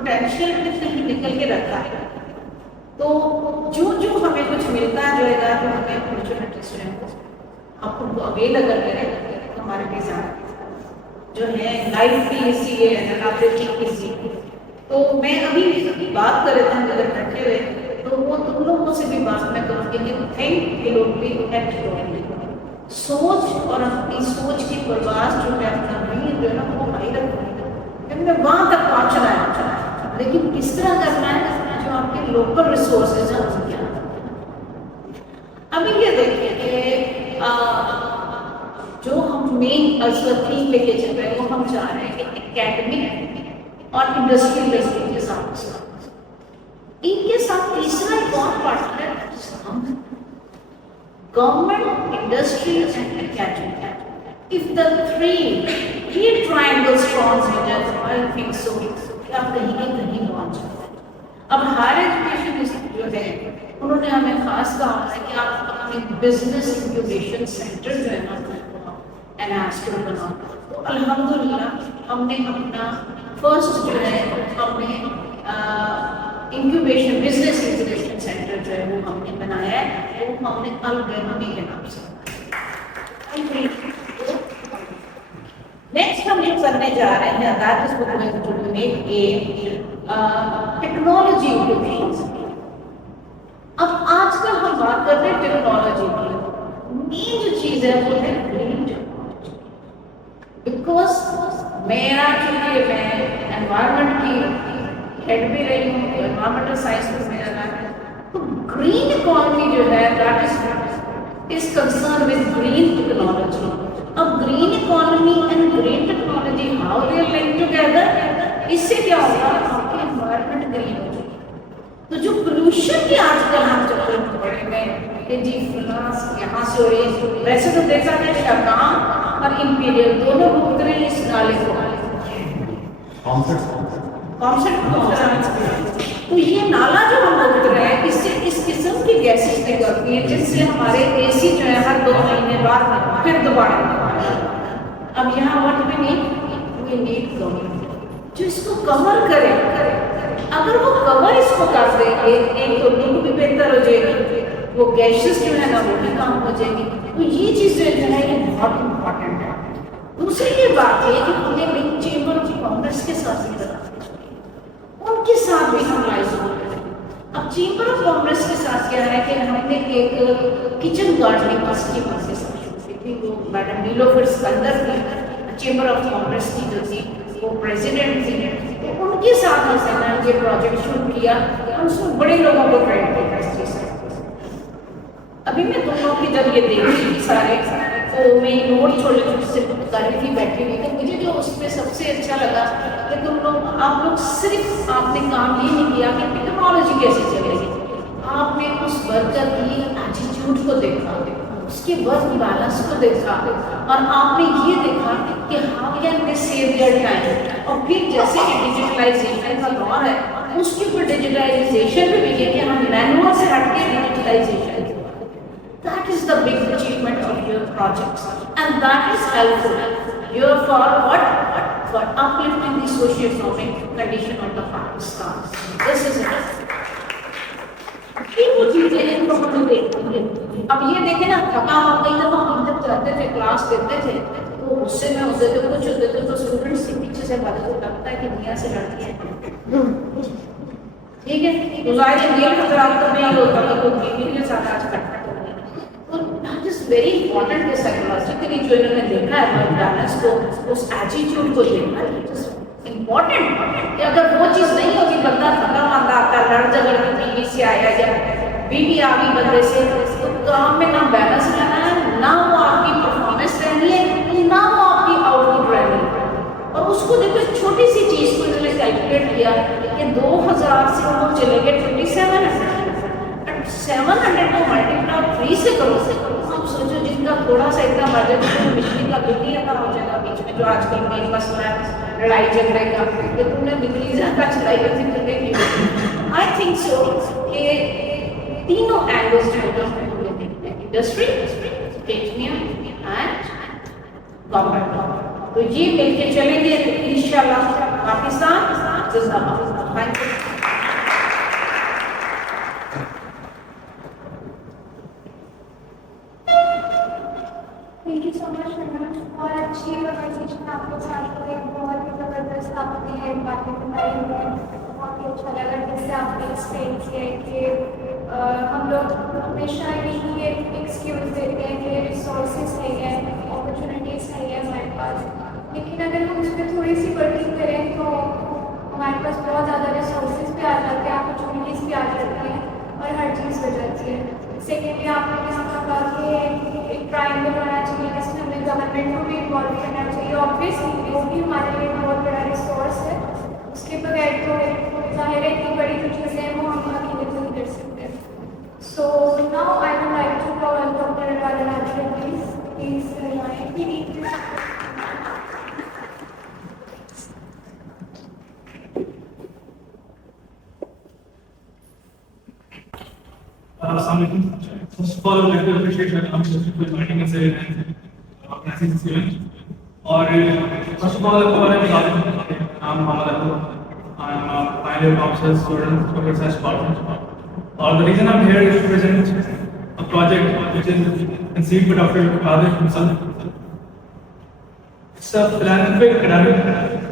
Potential کہیں نکل کے رکھا ہے. تو جو ہمیں کچھ ملتا جائے گا تو ہمیں اپرچونیٹیز جو ہیں آپ ان کو اویل اگر کریں تو ہمارے لیے زیادہ جو ہے لائف بھی ایسی ہے ادابلٹی ایسی. تو میں ابھی بات کر رہے تھے اگر بیٹھے ہوئے تو وہ تم لوگوں سے بھی بات میں کروں گی کہ تھنک گلوبلی ایکٹ گلوبلی. سوچ اور اپنی سوچ کی پرواز جو ہے اپنا برین جو ہے نا وہ ہائی رکھنا ہے. وہاں تک پہنچنا ہے لیکن کس طرح کرنا ہے جو آپ کے لوکل ریسورسز ہیں ان کے. ابھی یہ دیکھیں کہ جو ہم مین تھیم لے کے چل رہے ہیں وہ ہم چاہ رہے ہیں کہ اکیڈمک اور انڈسٹری بیسڈ کے ساتھ ان کے ساتھ تیسرا ایک اور پارٹنر ہے ہم government industry and academy. If the three triangles forms together, I think so کہ آپ کہیں پہنچ جائیں. اب ہائر ایجوکیشن جو ہے انہوں نے ہمیں خاص کہا ہے کہ آپ اپنے بزنس انکیوبیشن سینٹر جو ہے نا انہانس کرو بناؤ. تو الحمدللہ ہم نے اپنا فرسٹ جو ہے ہم نے انکیوبیشن بزنس انکیوبیشن سینٹر جو ہے وہ ہم نے بنایا ہے. وہ ہم نے الگرمی کے نام سے. نیکسٹ ہم جو کرنے جا رہے ہیں that is what we are going to make a technology incubation. اب آج کل ہم بات کر رہے ہیں ٹیکنالوجی کی. مین جو چیز ہے وہ ہے گرین ٹیکنالوجی. بیکاز میرا چونکہ میں انوائرمنٹ کی ہیڈ بھی رہی ہوں تو انوائرمنٹل سائنس میں میرا رہا ہے تو گرین اکانومی جو ہے that is concerned with green technology. اب green economy and green technology how they are linked together. اس سے کیا ہوگا آپ کی انوائرمنٹ گرین ہو جائے. تو جو پولوشن کی آج کل ہم چکر میں پڑے گئے کہ جی فلاس یہاں سے ہو رہی ہے. ویسے تو دیکھا ہے شاہجہاں اور امپیریل دونوں گھومتے رہے اس نالے کو. تو یہ نالا جو ہم گھومتے رہے ہیں اس سے اس قسم کی گیسز نکلتی ہیں جس سے ہمارے اے سی جو ہے ہر 2 مہینے بعد پھر دوبارہ. اب یہاں وٹ وی نیڈ گورنمنٹ جو اس کو کور کرے. اگر وہ کور اس کو کر دیں گے ایک تو لوگ بھی بہتر ہو جائے گی, وہ گیسز جو ہے نا وہ بھی کام ہو جائے گی. تو یہ چیزیں جو ہے یہ بہت امپورٹنٹ ہے. دوسری یہ بات ہے کہ ہمیں لنک چیمبر آف کامرس کے ساتھ بھی کرنا چاہیے, ان کے ساتھ بھی ہم لائز ہو رہے ہیں. اب چیمبر آف کامرس کے ساتھ کیا ہے کہ ہم نے ایک کچن گارڈننگ کی اسکیم کے ساتھ شروع کی تھی. وہ میڈم نیلوفر اسکندر تھی چیمبر آف کامرس کی جو تھی وہ پریزیڈنٹ تھی. تو ان کے ساتھ ہم نے یہ پروجیکٹ شروع کیا اور اس میں بڑے لوگوں کو ٹرین کیا اس چیز سے. ابھی میں تم لوگ کی جب یہ دیکھ رہی سارے تو میں نوٹ چھوٹے چھوٹے سے کر رہی تھی بیٹھی ہوئی. تو مجھے جو اس میں سب سے اچھا لگا کہ تم لوگ آپ لوگ صرف آپ نے کام یہ نہیں کیا کہ ٹیکنالوجی کیسے چلے گی, آپ نے اس ورکر کی ایٹیٹیوڈ کو دیکھا, اس کے ورک بیلنس کو دیکھا اور آپ نے یہ دیکھا کہ how can they save their time. اور پھر جیسے کہ ڈیجیٹلائزیشن کا دور ہے اس کے اوپر ڈیجیٹلائزیشن بھی ہے کہ ہم مینوئل سے ہٹ کے digitalisation. That is the big achievement of your projects and that is helpful. You are for what? For uplifting the socio-economic condition of the Pakistan. This is it. وہ چیزیں ان کو ہم دیکھتے ہیں. اب یہ دیکھیں نا تھکا ہو گئی تو ہم جب چاہتے تھے کلاس دیتے تھے تو غصے میں ہوتے تھے کچھ ہوتے تھے تو اسٹوڈنٹس کے پیچھے سے بات کو لگتا ہے کہ دنیا سے لڑتی ہے. ٹھیک ہے تو ظاہر ہے یہ حضرات تو نہیں ہوتا تھا تو بیوی کے ساتھ آج کٹنا. That is very important کہ psychologically جو انہوں نے دیکھا ہے بیلنس کو اس ایٹیٹیوڈ کو دیکھنا ہے امپورٹنٹ کہ اگر وہ چیز نہیں ہوگی بندہ تھکا ماندہ آتا لڑ جھگڑ کے بیوی سے آیا یا بیوی آ گئی بندے سے تو کام میں نہ بیلنس رہنا ہے نہ وہ آپ کی پرفارمنس رہنی ہے نہ وہ آپ کی آؤٹ پٹ رہنی ہے. اور اس کو دیکھو ایک چھوٹی سی چیز کو انہوں نے کیلکولیٹ کیا کہ 2000 سے ہم لوگ چلے گئے 2700 700 کو ملٹیپلائی 3 سے کرو. ہم سوچو جن کا تھوڑا سا اتنا بجٹ ہے بجلی کا بل ہی ادا ہو جائے گا بیچ میں جو آج کل مین مسئلہ ہے لڑائی جھگڑے کا کہ تم نے بجلی زیادہ چلائی کرتی کرنے کی. آئی تھنک سو کہ تینوں اینگلز جو ہے انڈسٹری اکیڈمیا اینڈ گورنمنٹ تو یہ مل کے چلیں گے تو انشاءاللہ پاکستان جزاک اللہ. Thank you so much madam. اور اچھی کنورسیشن آپ کے ساتھ ہوئی, بہت ہی زبردست آپ نے باتیں بتائی ہیں, بہت ہی اچھا لگا جیسے آپ نے ایکسپلین کیا ہے کہ ہم لوگ ہمیشہ یہی ایکسکیوز دیتے ہیں کہ ریسورسز نہیں ہیں, اپرچونیٹیز نہیں ہیں ہمارے پاس, لیکن اگر ہم اس پہ تھوڑی سی ورکنگ کریں تو ہمارے پاس بہت زیادہ ریسورسز بھی آ جاتے ہیں, اپرچونیٹیز بھی آ جاتی ہیں اور ہر چیز ہو جاتی ہے. سیکنڈلی آپ نے یہاں پر کہا کہ ایک ٹرائنگل ہونا چاہیے جس میں ہمیں گورنمنٹ کو بھی انوالو کرنا چاہیے. آبویسلی وہ بھی ہمارے لیے بہت بڑا ریسورس ہے, اس کے بغیر تو ظاہر ہے اتنی بڑی جو چیزیں ہیں وہ ہم اکیلے تو نہیں کر سکتے. So now I would like to call doctor Raja please please. السلام علیکم. First of all, I'd like to appreciate your contribution to inviting us here and organizing this event. اور first of all, آپ کو بارے میں بتا دوں, نام محمد Ahmad. I'm a final year counselor student of research department. اور the reason I'm here is to present a project which is conceived by Dr. Qadir himself. It's a philanthropic academic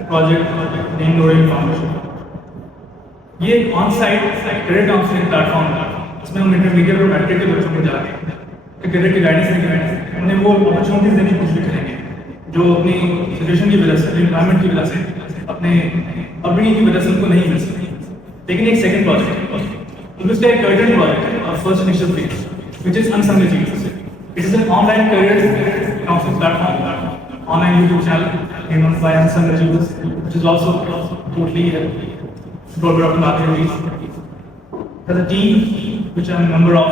project named Orion Foundation. یہ ایک on site credit counselling platform ہے. اس میں ہم intermediate اور matric کے بچوں کو جا کے کریڈٹ کی گائیڈنس دیں گے, انہیں وہ اپرچونیٹیز دینے کی کوشش کریں گے جو اپنی سچویشن کی وجہ سے, انوائرمنٹ کی وجہ سے, اپنے اپبرنگنگ کی وجہ سے ان کو نہیں مل سکتی. لیکن ایک سیکنڈ پروجیکٹ ہے, اس کا ایک کرٹن پروجیکٹ ہے, اور first initial phase which is unsung achievements. It is an on line credit counselling plate form, on line YouTube channel named by Unsung Achievers, which is also totally brought up in Bharat. There's a team which I'm a member of,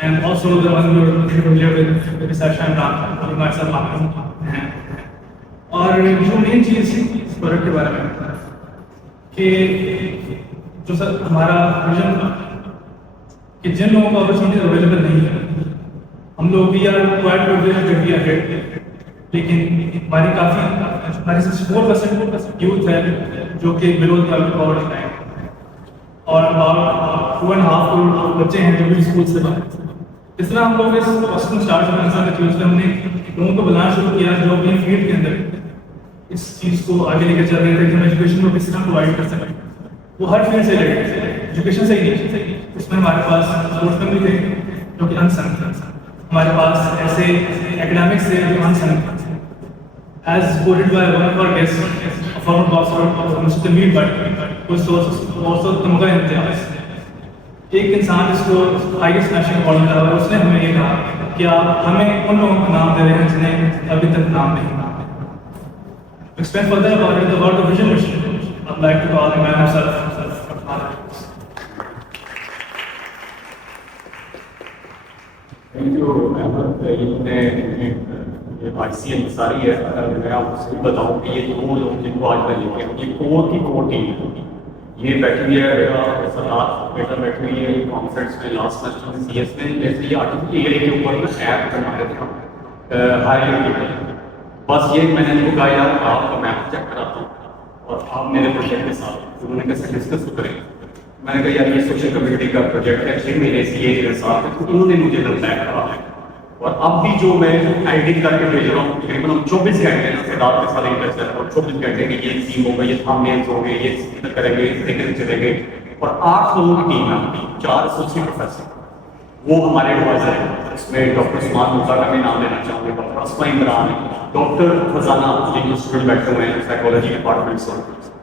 and also the one who is familiar with research and grant, myself Ahmed. اور جو مین چیز اس project کے بارے میں کہ جو سر ہمارا vision تھا کہ جن لوگوں کو اپرچونیٹیز اویلیبل نہیں ہے, ہم لوگ بھی آر کوائٹ پروگریس, لیکن ہماری کافی ہماری 64% یوتھ ہے جو کہ بلو ٹویلتھ پاورٹی لائن, اور اباؤٹ 2.5 کروڑ بچے ہیں جو بھی اسکول سے باہر. اس طرح ہم لوگ اس پروسیس میں اسٹارٹ کرنے سے ہم نے لوگوں کو بلانا شروع کیا جو اپنی فیلڈ کے اندر اس چیز کو آگے لے کے چل رہے تھے کہ ہم ایجوکیشن کو کس طرح پرووائڈ کر سکیں. وہ ہر فیلڈ سے ریلیٹڈ, ایجوکیشن سے ہی نہیں, اس میں ہمارے پاس اسپورٹس میں بھی تھے جو کہ انسنگ تھے, ہمارے پاس ایسے ایکڈیمکس سے جو انسنگ تھے. As quoted by one of our guests, a former boxer, Mr. Tamir Bhatt, who is also Tamga Imtiaz. ایک انسان جس کو ہائیسٹ اسمیشنگ ایوارڈ ملا ہے, اس نے ہمیں یہ کہا کہ آپ ہمیں ان لوگوں کا نام دے رہے ہیں جنہیں ابھی تک نام نہیں. Explain further about the vision mission. I'd like to call the man himself. Thank you, Ahmed. یہ ICM انصاری ہے. اگر میں آپ کو صحیح بتاؤں کہ یہ دو لوگ جن کو آج میں لے کے یہ کور کی کور ٹیم ہے. یہ بیٹھی ہوئی ہے میرا ساتھ بیٹا بیٹھی ہوئی ہے کانفرنس میں لاسٹ سیمسٹر میں CS میں, جیسے یہ آرٹیفیشل کے اوپر میں ایپ بنا رہے تھے ہائی لیول. بس یہ میں نے ان کو کہا یار آپ کا میپ چیک کراتا ہوں اور آپ میرے پروجیکٹ کے ساتھ, انہوں نے کیسے ڈسکس تو کریں. میں نے کہا یار یہ سوشل کمیونٹی کا پروجیکٹ ہے, 6 مہینے سے یہ میرے ساتھ ہے, تو انہوں نے مجھے کنٹیکٹ کرا ہے. اور اب بھی جو میں ایڈٹ کر کے بھیج رہا ہوں تقریباً 24 گھنٹے رات کے ساتھ انٹرسٹ ہے, اور 24 گھنٹے کے یہ تھیم ہوگا, یہ تھامنیلز ہوں گے, یہ کریں گے, اس طریقے سے چلیں گے. اور 8 لوگوں کی ٹیم ہے, 4 ایسوسیٹ پروفیسر وہ ہمارے ایڈوائزر ہیں. اس میں ڈاکٹر عثمان مرزا کا میں نام لینا چاہوں گا, ڈاکٹر اسما عمران, ڈاکٹر خزانہ جن اسٹوڈنٹ بیٹھے ہوئے ہیں سائیکالوجی ڈپارٹمنٹ سے,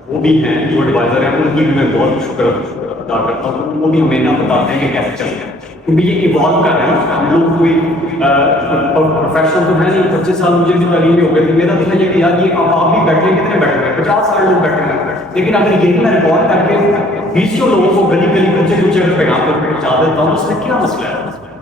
وہ بھی ہیں جو ایڈوائزر ہیں. ان کی بھی میں بہت شکر ادا کرتا ہوں, وہ بھی ہمیں نہ بتاتے ہیں کہ کیسے چل رہا ہے, کیونکہ یہ ایوالو کر رہے ہیں. ہم لوگ کوئی پروفیشنل تو ہے نہیں, 25 سال مجھے بھی تعلیم ہو گئی تھی. میرا تو ہے کہ یار یہ آپ بھی بیٹھے کتنے بیٹھے ہوئے, 50 سال لوگ بیٹھے ہوئے, لیکن اگر یہی میں ریکارڈ کر کے 20 لوگوں کو گلی گلی کچے کچے پیغام پر پہنچا دیتا ہوں, اس میں کیا مسئلہ ہے؟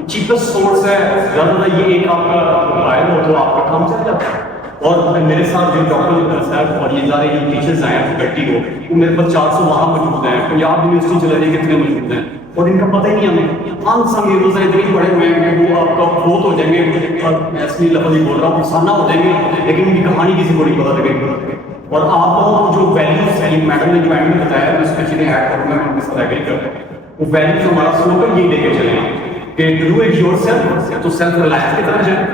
چیپسٹ سورس ہے, زیادہ یہ ایک آپ کا موبائل ہو تو آپ کا کام چل جاتا ہے. اور میرے ساتھ جو ڈاکٹر صاحب اور یہ سارے ٹیچرز آئے ہیں فیکلٹی ہو, وہ میرے پاس 400 وہاں موجود ہیں, پنجاب یونیورسٹی چلے جائیں کتنے موجود ہیں, اور ان کا پتہ ہی نہیں ہمیں. انسنگ ہیروز ہیں اتنے بڑے ہوئے ہیں کہ وہ آپ کا فوت ہو جائیں گے, اور ایسی لفظ ہی بول رہا ہوں افسانہ ہو جائیں گے, لیکن ان کی کہانی کسی کو نہیں پتہ لگے گی. اور آپ لوگوں کو جو ویلیوز ہیں میڈم نے جو اینڈ میں بتایا میں اس میں چیزیں ایڈ کروں گا میں ان کے ساتھ ایگری کرتا ہوں. وہ ویلیوز ہمارا سلوگن یہ لے کے چلیں کہ ڈو اٹ یور سیلف تو سیلف ریلائنس کی طرف جائیں.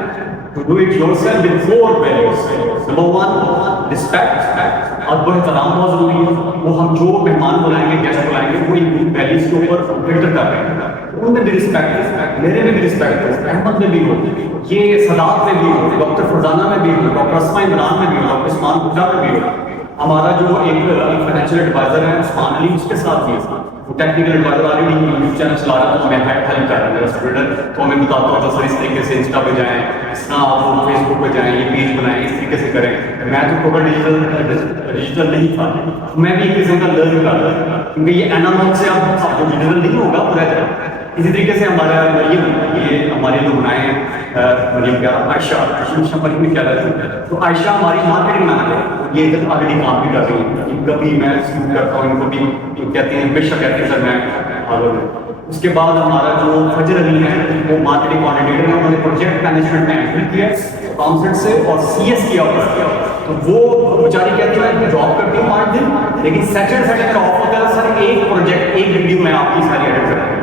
To do it yourself with 4 values. Number 1 respect. ادب و احترام بہت ضروری ہے. وہ ہم جو مہمان بلائیں گے گیسٹ بلائیں گے وہ ان ویلیوز کے اوپر فلٹر کر رہے ہیں. ان میں بھی رسپیکٹ, میرے میں بھی رسپیکٹ ہو, احمد میں بھی ہو, یہ صداقت میں بھی ہو, ڈاکٹر فرزانہ میں بھی ہو, ڈاکٹر اسماء عمران میں بھی ہو, ڈاکٹر عثمان گجرا میں بھی ہو. ہمارا جو ایک فائنینشیل ایڈوائزر ہے عثمان علی اس کے ساتھ بھی ہے. وہ technical adviser already YouTube channel چلا رہا ہے تو ہمیں ہیلپ کر رہا ہے میرا اسٹوڈنٹ. تو ہمیں بتاتا ہوں سر اس طریقے سے انسٹا پہ جائیں, اس طرح آپ فیس بک پہ جائیں, یہ پیج بنائیں, اس طریقے سے کریں. میں تو پروپر ڈیجیٹل نہیں تھا, میں بھی ایک قسم کا لرن کر رہا تھا کیونکہ یہ اینالوگ سے اب جو ڈیجیٹل نہیں ہوگا پورا طرح. اسی طریقے سے ہمارا مریم, یہ ہمارے لوگ بنائے ہیں مریم کیا عائشہ مریم کیا رہتی ہے تو عائشہ ہماری مارکیٹنگ مینیجر, یہ ادھر آگے کام بھی کر رہی ہیں. کبھی میں سکول کرتا ہوں, ان کو بھی کہتے ہیں بے شک کہتے ہیں سر میں حاضر ہوں. اس کے بعد ہمارا جو فجر علی ہے وہ مارکیٹنگ کوآرڈینیٹر ہے, انہوں نے پروجیکٹ مینجمنٹ میں ایڈمٹ کیا کانسرٹ سے اور سی ایس کیا ہوا. تو وہ بیچاری کہتی ہے میں جاب کرتی ہوں 5 دن لیکن سیٹرڈے آف ہوتا ہے سر ایک پروجیکٹ ایک ویڈیو میں آپ کی ساری ایڈٹ کرتا ہوں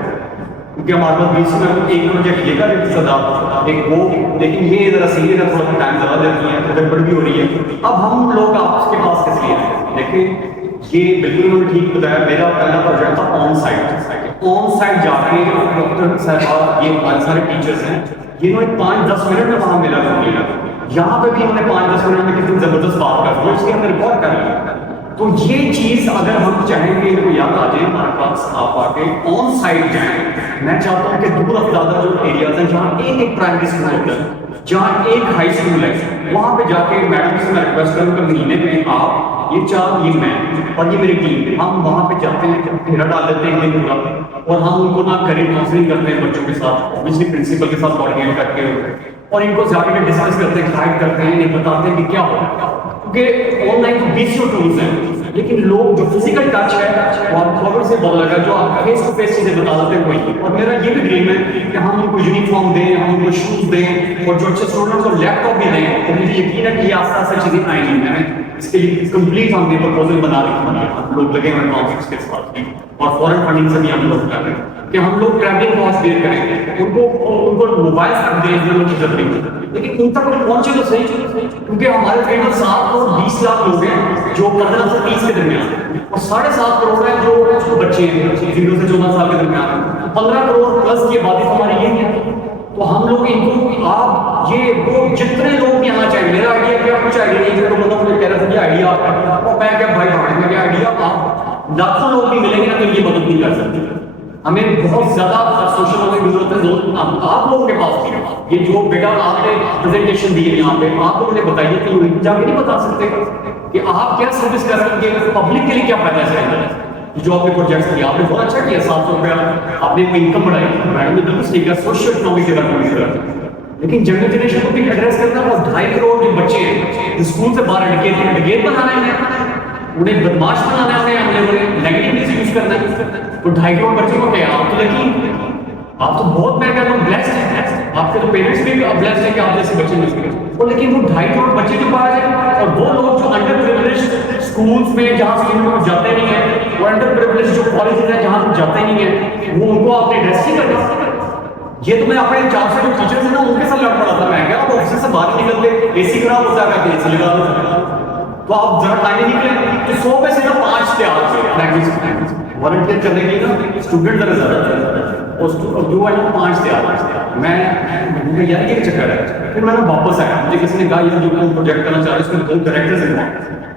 کیونکہ ہمارے پاس 20 میں ایک پروجیکٹ یہ کر رہی صدا ایک وہ, لیکن یہ ذرا سیریس ہے, تھوڑا ٹائم زیادہ دیتی ہے, گڑبڑ بھی ہو رہی ہے. اب ہم لوگ آپ کے پاس کس لیے ہیں دیکھیں, یہ بالکل انہوں نے ٹھیک بتایا. میرا پہلا پروجیکٹ تھا آن سائٹ جا کے ڈاکٹر صاحبہ یہ ہمارے سارے ٹیچرس ہیں یہ انہوں نے 5-10 منٹ میں وہاں میرا کر لیا. یہاں پہ بھی انہوں نے 5-10 منٹ میں کتنی زبردست بات کر دی, اس کی ہم نے ریکارڈ کر لیا. تو یہ چیز اگر ہم چاہیں گے تو یاد آ جائیں ہمارے پاس آپ آ کے آن سائٹ جائیں. میں چاہتا ہوں کہ دور افزادہ جو ایریاز ہیں جہاں ایک پرائمری اسکول ہوتا ہے, جہاں ایک ہائی اسکول ہے, وہاں پہ جا کے میڈم سے میں ریکویسٹ کروں کہ مہینے میں آپ یہ 4 یہ میں اور یہ میری ٹیم ہم وہاں پہ جاتے ہیں, پھیرا ڈال دیتے ہیں دن پورا, اور ہم ان کو نہ کریئر کاؤنسلنگ کرتے ہیں بچوں کے ساتھ, اوبیسلی پرنسپل کے ساتھ کوآرڈینیٹ کر کے, اور ان کو جا کے ڈسکس کرتے ہیں, گائڈ کرتے ہیں, یہ بتاتے ہیں کہ کیا ہو. کیونکہ آن لائن تو 20 ٹولز ہیں لیکن لوگ جو فزیکل ٹچ ہے وہ آپ خبر سے بہت لگا جو آپ فیس ٹو فیس چیزیں بتا دیتے ہیں کوئی. اور میرا یہ بھی ڈریم ہے کہ ہم ان کو یونیفارم دیں, ہم ان کو شوز دیں, اور جو اچھے اسٹوڈنٹ کو لیپ ٹاپ بھی دیں. اور مجھے یقین ہے کہ یہ آستے آستے چیزیں آئیں گی. میں نے اس کے لیے کمپلیٹ ہم نے پرپوزل بنا رکھا ہے, ہم لوگ لگے ہوئے کانفرنس کے ساتھ بھی, اور فورن فنڈنگ سے بھی ہم لوگ کر رہے ہیں کہ ہم لوگ ٹریولنگ کاسٹ بیئر کریں گے. ان کو موبائل تک دیں جو لوگ ضروری ہے لیکن ان تک پہنچے تو صحیح, کیونکہ ہمارے فیلڈ 7 کروڑ 20 لاکھ لوگ ہیں جو 15 سے 30 کے درمیان, اور 7.5 کروڑ ہیں جو بچے ہیں 0 سے 14 سال کے درمیان. 15 کروڑ پلس کی آبادی ہماری یہ ہے. تو ہم لوگ ان کو آپ یہ وہ جتنے لوگ یہاں چاہیے, میرا آئیڈیا کیا کچھ آئیڈیا نہیں ہے, تو مطلب مجھے کہہ رہا تھا آئیڈیا آپ کا, اور میں کیا بھائی بھائی میں کیا آئیڈیا, آپ لاکھوں لوگ بھی ملیں گے نا تو یہ مدد نہیں کر سکتے. ہمیں بہت زیادہ سوشل ورک کی ضرورت ہے. آپ لوگوں کے پاس بھی یہ جو بیٹا آپ نے پریزنٹیشن دی ہے یہاں پہ, آپ لوگوں نے بتائیے کہ جا کے نہیں بتا سکتے کہ آپ کیا سروس کر رہے ہیں, پبلک کے لیے کیا فائدہ ہے. جو آپ نے پروجیکٹس کیا آپ نے بہت اچھا کیا, 700 روپیہ آپ نے انکم بڑھائی, میڈم نے بالکل صحیح کیا, سوشل اکنامک ڈیولپمنٹ. لیکن جنرل جنریشن کو بھی ایڈریس کرنا, اور 2.5 کروڑ جو بچے ہیں اسکول سے باہر ڈکیت بنانا ہے, انہیں بدماش بنانا ہے, ہم نے نیگیٹو یوز کرنا ہے. تو 2.5 کروڑ بچوں کو کیا آپ تو لگی, آپ تو بہت میں کہتا ہوں بلیسڈ ہیں, آپ کے تو پیرنٹس بھی بلیسڈ ہیں کہ آپ جیسے بچے مل گئے. لیکن وہ 2.5 کروڑ بچے جو باہر ہیں, اور وہ لوگ جو انڈر پریولیجڈ اسکولس میں جہاں اسکول میں جاتے نہیں ہیں, وہ انڈر پریولیجڈ جو کالجز ہیں جہاں جاتے نہیں ہیں, وہ ان کو آپ نے ایڈریس نہیں کرنا. یہ تو میں اپنے 4 سے جو ٹیچرز ہیں نا ان کے ساتھ لڑ پڑا تھا. میں کہا آپ آفس سے باہر نکلتے, اے سی خراب ہوتا ہے, میں اے سی لگا دوں, تو آپ ذرا ٹائم نکلے تو 100 میں سے نا 5 تیار تھے والنٹیئر کرنے کے لیے نا, اسٹوڈنٹ ذرا زیادہ اور جو ہے 5 تیار. میں یار یہ چکر ہے. پھر میں نے واپس آیا, مجھے کسی نے کہا یہ جو پروجیکٹ کرنا چاہ رہے ہیں اس میں 2 ڈائریکٹرز ہیں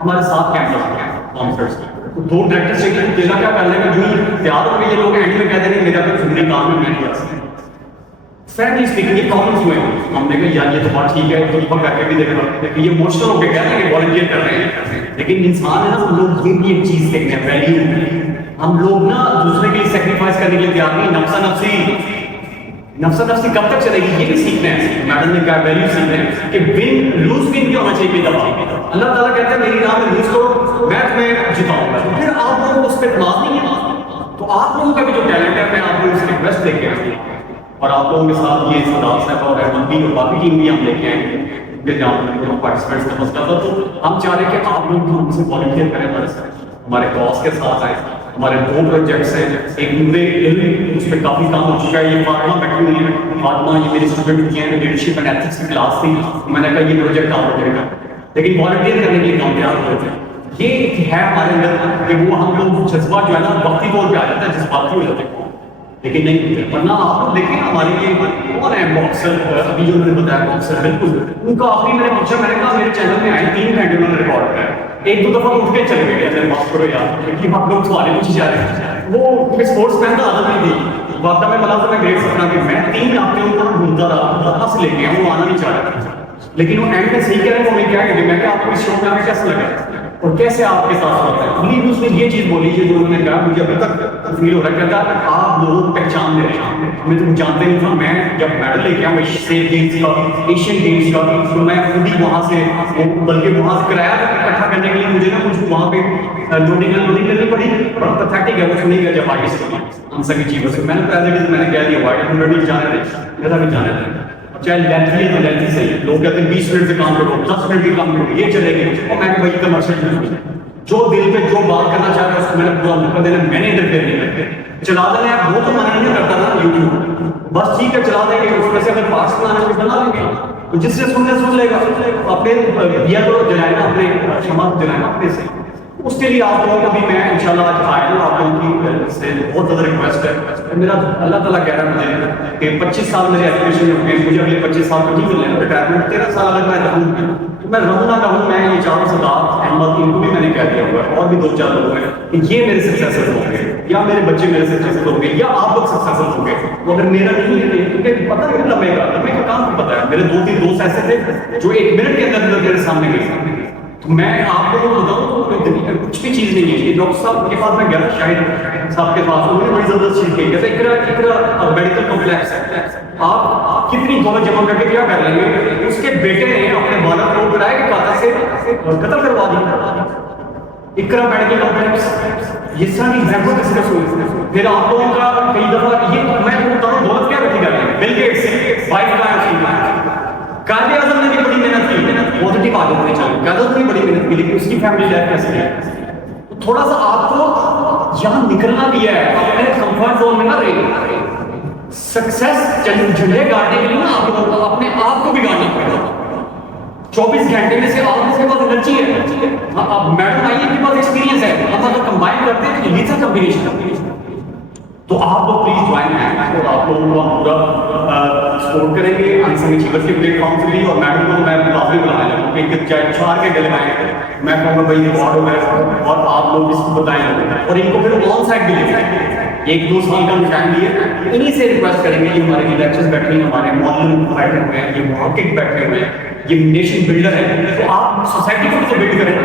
ہمارے ساتھ کیمپس کانفرنس, تو 2 ڈائریکٹرز سے اکیلا کیا کر لیں گے, جو تیار ہو گئے یہ لوگ اینڈ میں کہہ دیں گے میرا کوئی ضروری کام ہے میں نہیں آ سکتا. فرینکلی اسپیکنگ یہ پرابلمس ہوئے ہیں. ہم نے کہا یار یہ تو بات ٹھیک ہے, تو اوپر کر کے بھی دیکھنا کہ یہ موشنل ہو کے کہہ رہے ہیں کہ والنٹیئر کر رہے ہیں, لیکن انسان ہے نا, ہم لوگ یہ بھی ایک چیز دیکھتے ہیں ویلیو. ہم لوگ نا دوسرے کے لیے سیکریفائس کرنے کے لیے تیار نہیں. نفسا نفسی کب تک چلے گی, یہ بھی سیکھنا ہے. میڈم نے کہا ویلیو سیکھنا ہے کہ ون لوز ون بھی ہونا چاہیے. اللہ تعالیٰ کہتا ہے میری راہ میں لوز کرو, میں تمہیں جتاؤں گا. پھر آپ لوگوں کو اس پہ اعتماد نہیں ہے, تو آپ لوگوں کا بھی جو ٹیلنٹ ہے میں آپ لوگوں سے ریکویسٹ لے کے آئی, اور آپ لوگوں کے ساتھ یہ صداقت صاحب اور احمد بھی اور باقی ٹیم بھی ہم لے کے آئیں گے. کے جہاں پارٹیسپینٹس کا مسئلہ تھا. تو ہم چاہ رہے ہیں کہ آپ لوگ ہم سے والنٹیئر کریں ہمارے کاز کے ساتھ آئیں. ہمارے 2 پروجیکٹس ہیں, ایک نورے علم, اس پہ کافی کام ہو چکا ہے. یہ فاطمہ بیٹھی ہوئی ہے, فاطمہ یہ میری اسٹوڈنٹ کی ہیں, لیڈرشپ اینڈ ایتھکس کی کلاس تھی, میں نے کہا یہ پروجیکٹ کام ہو جائے گا, لیکن والنٹیئر کرنے کے لیے کام تیار ہو جائے. یہ ہے ہمارے اندر کہ وہ ہم لوگ جذبہ جو ہے نا وقتی طور پہ آ جاتا ہے, جذباتی ہو جاتے ہیں, لیکن نہیں ہوتے. ورنہ آپ لوگ دیکھیں ہماری یہ کون ہے باکسر, ابھی جو انہوں نے بتایا باکسر, بالکل ان کا آخری میں نے پوچھا, میں نے کہا میرے چینل میں آئے 3 گھنٹے انہوں نے ریکارڈ کیا, 1-2 دفعہ اٹھ کے چلے گئے, اگر بات کرو یار کہ آپ لوگ سوالے پوچھے جا رہے ہیں. وہ اسپورٹس مین کا عادت نہیں تھی. واقعہ میں ملا تو میں گریٹ سکتا کہ میں 3 ہفتے ان کو ڈھونڈتا رہا, واپس لے گیا, وہ آنا نہیں چاہ رہا تھا, لیکن وہ اینڈ میں صحیح کہہ رہے ہیں. وہ ہمیں کیا کہ میں کہ آپ کو اس شو میں ہمیں کیسا لگا اور کیسے آپ کے ساتھ ہوتا ہے. انہیں بھی اس نے یہ چیز بولی ہے جو انہوں نے کہا, مجھے ابھی تک فیل ہو رہا ہے کہ آپ لوگوں کو پہچان دے رہے ہیں. ہمیں تو جانتے نہیں تھا. میں جب میڈل لے کے آیا اسٹیٹ گیمس کا, ایشین گیمس کا, تو میں خود ہی وہاں سے, بلکہ وہاں سے کرایا اکٹھا کرنے کے لیے مجھے نا کچھ وہاں پہ لوڈنگ کرنی پڑی. بڑا پتھیٹک ہے, وہ سنی گیا جب آگے سے ہم سبھی چیزوں سے میں نے میں نے کہہ دیا وائٹ ہنڈریڈ جانے رہے, میرا بھی جانے رہے, چاہے لینتھی ہے تو لینتھی صحیح ہے. لوگ کہتے ہیں 20 منٹ سے کام کرو, 10 منٹ بھی کام کرو, یہ چلے گی. اور میں کہ بھائی کمرشل جو دل پہ جو بات کرنا چاہتا ہے اس کو میں نے پورا موقع دینا, میں نے انٹرفیئر نہیں کرتے. چلا دینا ہے وہ تو منع نہیں کرتا نا یوٹیوب, بس ٹھیک ہے چلا دیں گے, اس میں سے اگر پارٹس بنانا ہے بنا لیں گے, تو جس سے سننے سن لے گا. اپنے دیا تو جلائے نا, اپنے شمع جلائے نا اپنے سے. اس کے لیے آپ لوگوں کو بھی میں انشاءاللہ آج آیا ہوں, آپ لوگوں کی سے بہت زیادہ ریکویسٹ ہے. میرا اللہ تعالیٰ کہہ رہا ہے مجھے کہ 25 سال میرے ایجوکیشن میں ہوئے, مجھے اگلے 25 سال کو نہیں ملے ریٹائرمنٹ. 13 سال اگر میں رہوں میں رہوں نہ رہوں, میں یہ 4 سردار احمد ان کو بھی میں نے کہہ دیا ہوا ہے, اور بھی 2-4 لوگ ہیں کہ یہ میرے سکسیسر ہوں گے, یا میرے بچے میرے سکسیسر ہوں گے, یا آپ لوگ سکسیسر ہوں گے. وہ اگر میرا نہیں ہے کیونکہ پتہ نہیں لمبے کا کام بھی پتہ ہے. میرے 2-3 دوست ایسے تھے جو 1 منٹ کے اندر میرے سامنے گئے. تو میں آپ کو بتاؤں کچھ بھی چیز نہیں ہے. ڈاکٹر صاحب کے پاس میں گیا, شاہد صاحب کے پاس, انہوں نے بڑی زبردست چیز کہی, کہتے اقرا میڈیکل کمپلیکس ہے, آپ کتنی دولت جمع کر کے کیا کر لیں گے. اس کے بیٹے نے اپنے والد کو کرائے کہ کہتا سے قتل کروا دیا. اقرا میڈیکل کمپلیکس یہ ساری نیٹورک ڈسکس ہوئی. پھر آپ لوگوں کا کئی دفعہ یہ میں بتا رہا ہوں دولت کیا رکھی کر ہیں, بل گیٹس وائف کا قائد اعظم نے بھی بڑی محنت کی, پازیٹیو آگے ہونے چاہیے. قائد اعظم نے بڑی محنت کی, لیکن اس کی فیملی لائف کیسے ہے. تھوڑا سا آپ کو یہاں نکلنا بھی ہے, اپنے کمفرٹ زون میں نہ رہے. سکسیس جھنڈے گاڑنے کے لیے نا آپ لوگوں کو اپنے آپ کو بگاڑنا پڑے گا. 24 گھنٹے میں سے آپ کے پاس انرجی ہے, آپ میڈم آئیے کے پاس ایکسپیرینس ہے, ہم اگر کمبائن کرتے ہیں تو یہ سا کمبینیشن. تو آپ لوگ پلیز جوائن ہیں اور آپ لوگوں کو ہم پورا سپورٹ کریں گے. انسنگ اچیورز کے پلیٹ فارم سے بھی, اور میڈم کو میں مقابلے بنانے لگوں کہ چاہے 4 کے گلے آئیں, میں کہوں گا بھائی ریکارڈ ہو گئے, اور آپ لوگ اس کو بتائیں اور ان کو پھر آن سائٹ بھی لے جائیں. 1-2 سال کا ٹائم لیے, انہیں سے ریکویسٹ کریں گے. یہ ہمارے لیکچرز بیٹھے ہیں, ہمارے ماڈل فائٹر ہوئے ہیں, یہ محقق بیٹھے ہوئے ہیں, یہ نیشن بلڈر ہے. تو آپ سوسائٹی کو تو بلڈ کریں,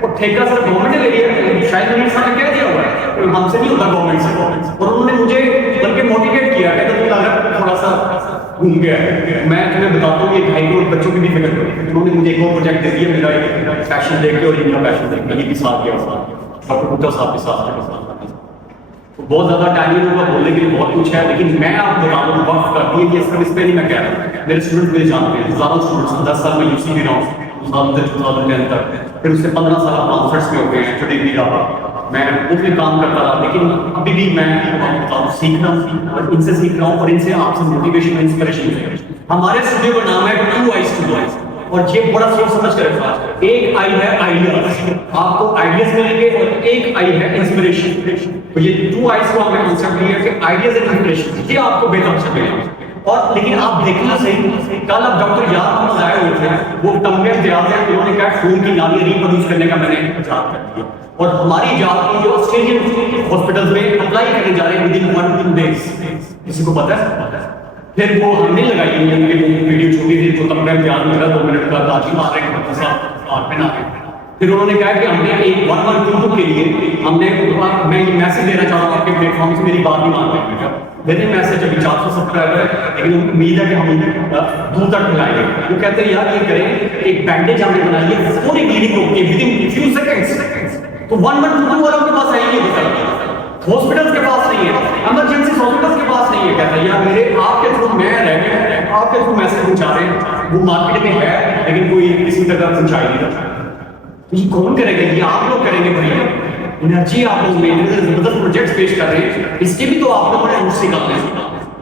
اور ٹھیکہ صرف گورنمنٹ نے لے لیا. شاید انہیں سارے کہہ دیا ہوا ہے ہم سے نہیں ہوتا گورنمنٹ سے, اور انہوں نے مجھے بلکہ موٹیویٹ کیا کہ تم اگر تھوڑا سا گھوم گیا ہے. میں تمہیں بتاتا ہوں یہ 2.5 کروڑ بچوں کی بھی فکر کرو. انہوں نے مجھے ایک اور پروجیکٹ دے دیا, میرا ایک فیشن دیکھ کے اور ان کا فیشن دیکھ کے, یہ بھی ساتھ کیا ڈاکٹر بھٹو صاحب کے ساتھ. بہت زیادہ ٹائم ہوگا بولنے کے لیے, بہت کچھ ہے, لیکن میں آپ کو بتا دوں وقت کرتی ہے. یہ صرف اس پہ نہیں میں کہہ رہا ہوں, میرے اسٹوڈنٹ مجھے جانتے ہیں, زیادہ اسٹوڈنٹس 10 سال میں یو سی بھی رہا ہوں, 2010 تک, پھر اس سے 15 سال کانفرنس میں ہو گئے ہیں, چھوٹے بھی رہا, میں اس میں کام کرتا رہا. لیکن ابھی بھی میں سیکھ رہا ہوں, اور ان سے سیکھ رہا ہوں, اور ان سے آپ سے موٹیویشن انسپریشن ہے. ہمارے اسٹوڈیو کا نام ہے 2 آئی اسٹوڈیو, اور یہ بڑا سوچ سمجھ کر رکھا. ایک آئی ہے آئیڈیاز, آپ کو آئیڈیاز ملیں گے, اور ایک آئی ہے انسپریشن. تو یہ 2 آئیز کو ہم نے کانسیپٹ لیا کہ آئیڈیاز اینڈ انسپریشن, یہ آپ کو بہتر چلے گا. اور لیکن آپ دیکھنا صحیح, کل اب ڈاکٹر یار محمد آئے ہوئے تھے, وہ تمغے دیاتے ہیں, انہوں نے کہا خون کی نالیاں ریپروڈیوس کرنے کا میں نے ایجاد کر دیا. اور ہماری ایجاد کی جو آسٹریلین ہاسپٹلز میں اپلائی کرنے جا رہے ہیں ودن 1-2 days, کسی کو پتہ ہے. پھر وہ ہم نے لگائی ہوئی ہے کہ وہ ویڈیو چھوٹی تھی, تو تمغہ امتحان میرا 2 منٹ کا تاجی مار رہے ہیں صاحب آپ پہ نہ آئے. پھر انہوں نے کہا کہ ہم نے ایک 1-1-2 کے لیے ہم نے, میں یہ میسج دینا چاہ رہا ہوں آپ کے پلیٹ فارم سے, میری بات نہیں مان رہے ہیں. میرے میسج ابھی 400 سبسکرائبر ہے, لیکن امید ہے کہ ہم دور تک پھیلائیں گے. وہ کہتے ہیں یار یہ کریں, ایک بینڈیج ہم نے بنائیے, پوری بلیڈنگ روک کے ودن فیو سیکنڈس. تو 1-1-2 والوں کے پاس آئیں گے, بتائیے ہاسپٹلس کے پاس نہیں ہے, ایمرجنسی ہاسپٹلس کے پاس نہیں ہے. کہتا ہے یار میرے آپ کے تھرو میں رہ گیا, آپ کے تھرو میسج پہنچا رہے ہیں, وہ مارکیٹ میں ہے लेकिन कोई किसी तक पहुंचाई नहीं रहा। ये कौन करेगा? ये आप लोग करेंगे भैया। एनर्जी आप लोग में जबरदस्त प्रोजेक्ट पेश कर रहे हैं, इसके भी तो आप लोगों ने एनर्जी निकालना है,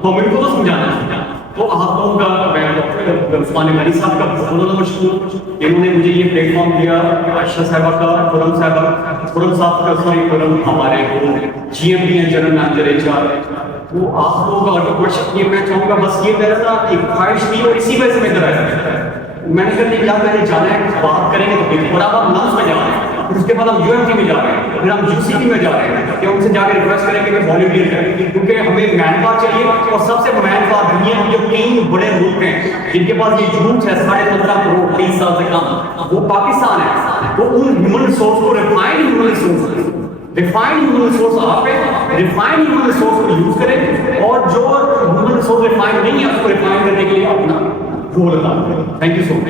गवर्नमेंट को तो समझाना है। तो आप लोगों का मैं डॉक्टर उस्मान गनी साहब का बहुत ज़्यादा मशहूर, इन्होंने मुझे ये प्लेटफॉर्म दिया, आयशा साहबा का, खुरम साहब का, सॉरी खुरम हमारे वो GMD हैं, जनरल मैनेजर HR। तो आप लोगों का और क्वेश्चन ये मैं चाहूँगा, बस ये मेरा ना एक ख्वाहिश थी और इसी वजह से मैं इधर आया। मैंने कहा नहीं यार, मैंने जाना है, बात करेंगे तो फिर और अब हम लम्स में जा रहे हैं, फिर उसके बाद हम UMT में जा रहे हैं, फिर हम UCP में जा रहे हैं, कि उनसे जाकर रिक्वेस्ट करेंगे कि वॉलंटियर करें, क्योंकि हमें मैन पावर चाहिए। और सबसे मैन पावर दुनिया के जो 3 बड़े मुल्क हैं जिनके पास ये यूथ है 15.5 करोड़ 30 साल से कम, वो पाकिस्तान है। वो उन ह्यूमन रिसोर्स को रिफाइंड ह्यूमन रिसोर्स आप रिफाइंड ह्यूमन रिसोर्स को यूज करें, और जो ह्यूमन रिसोर्स रिफाइंड नहीं है उसको रिफाइंड करने के लिए अपना रोल अदा करें। Thank you so much.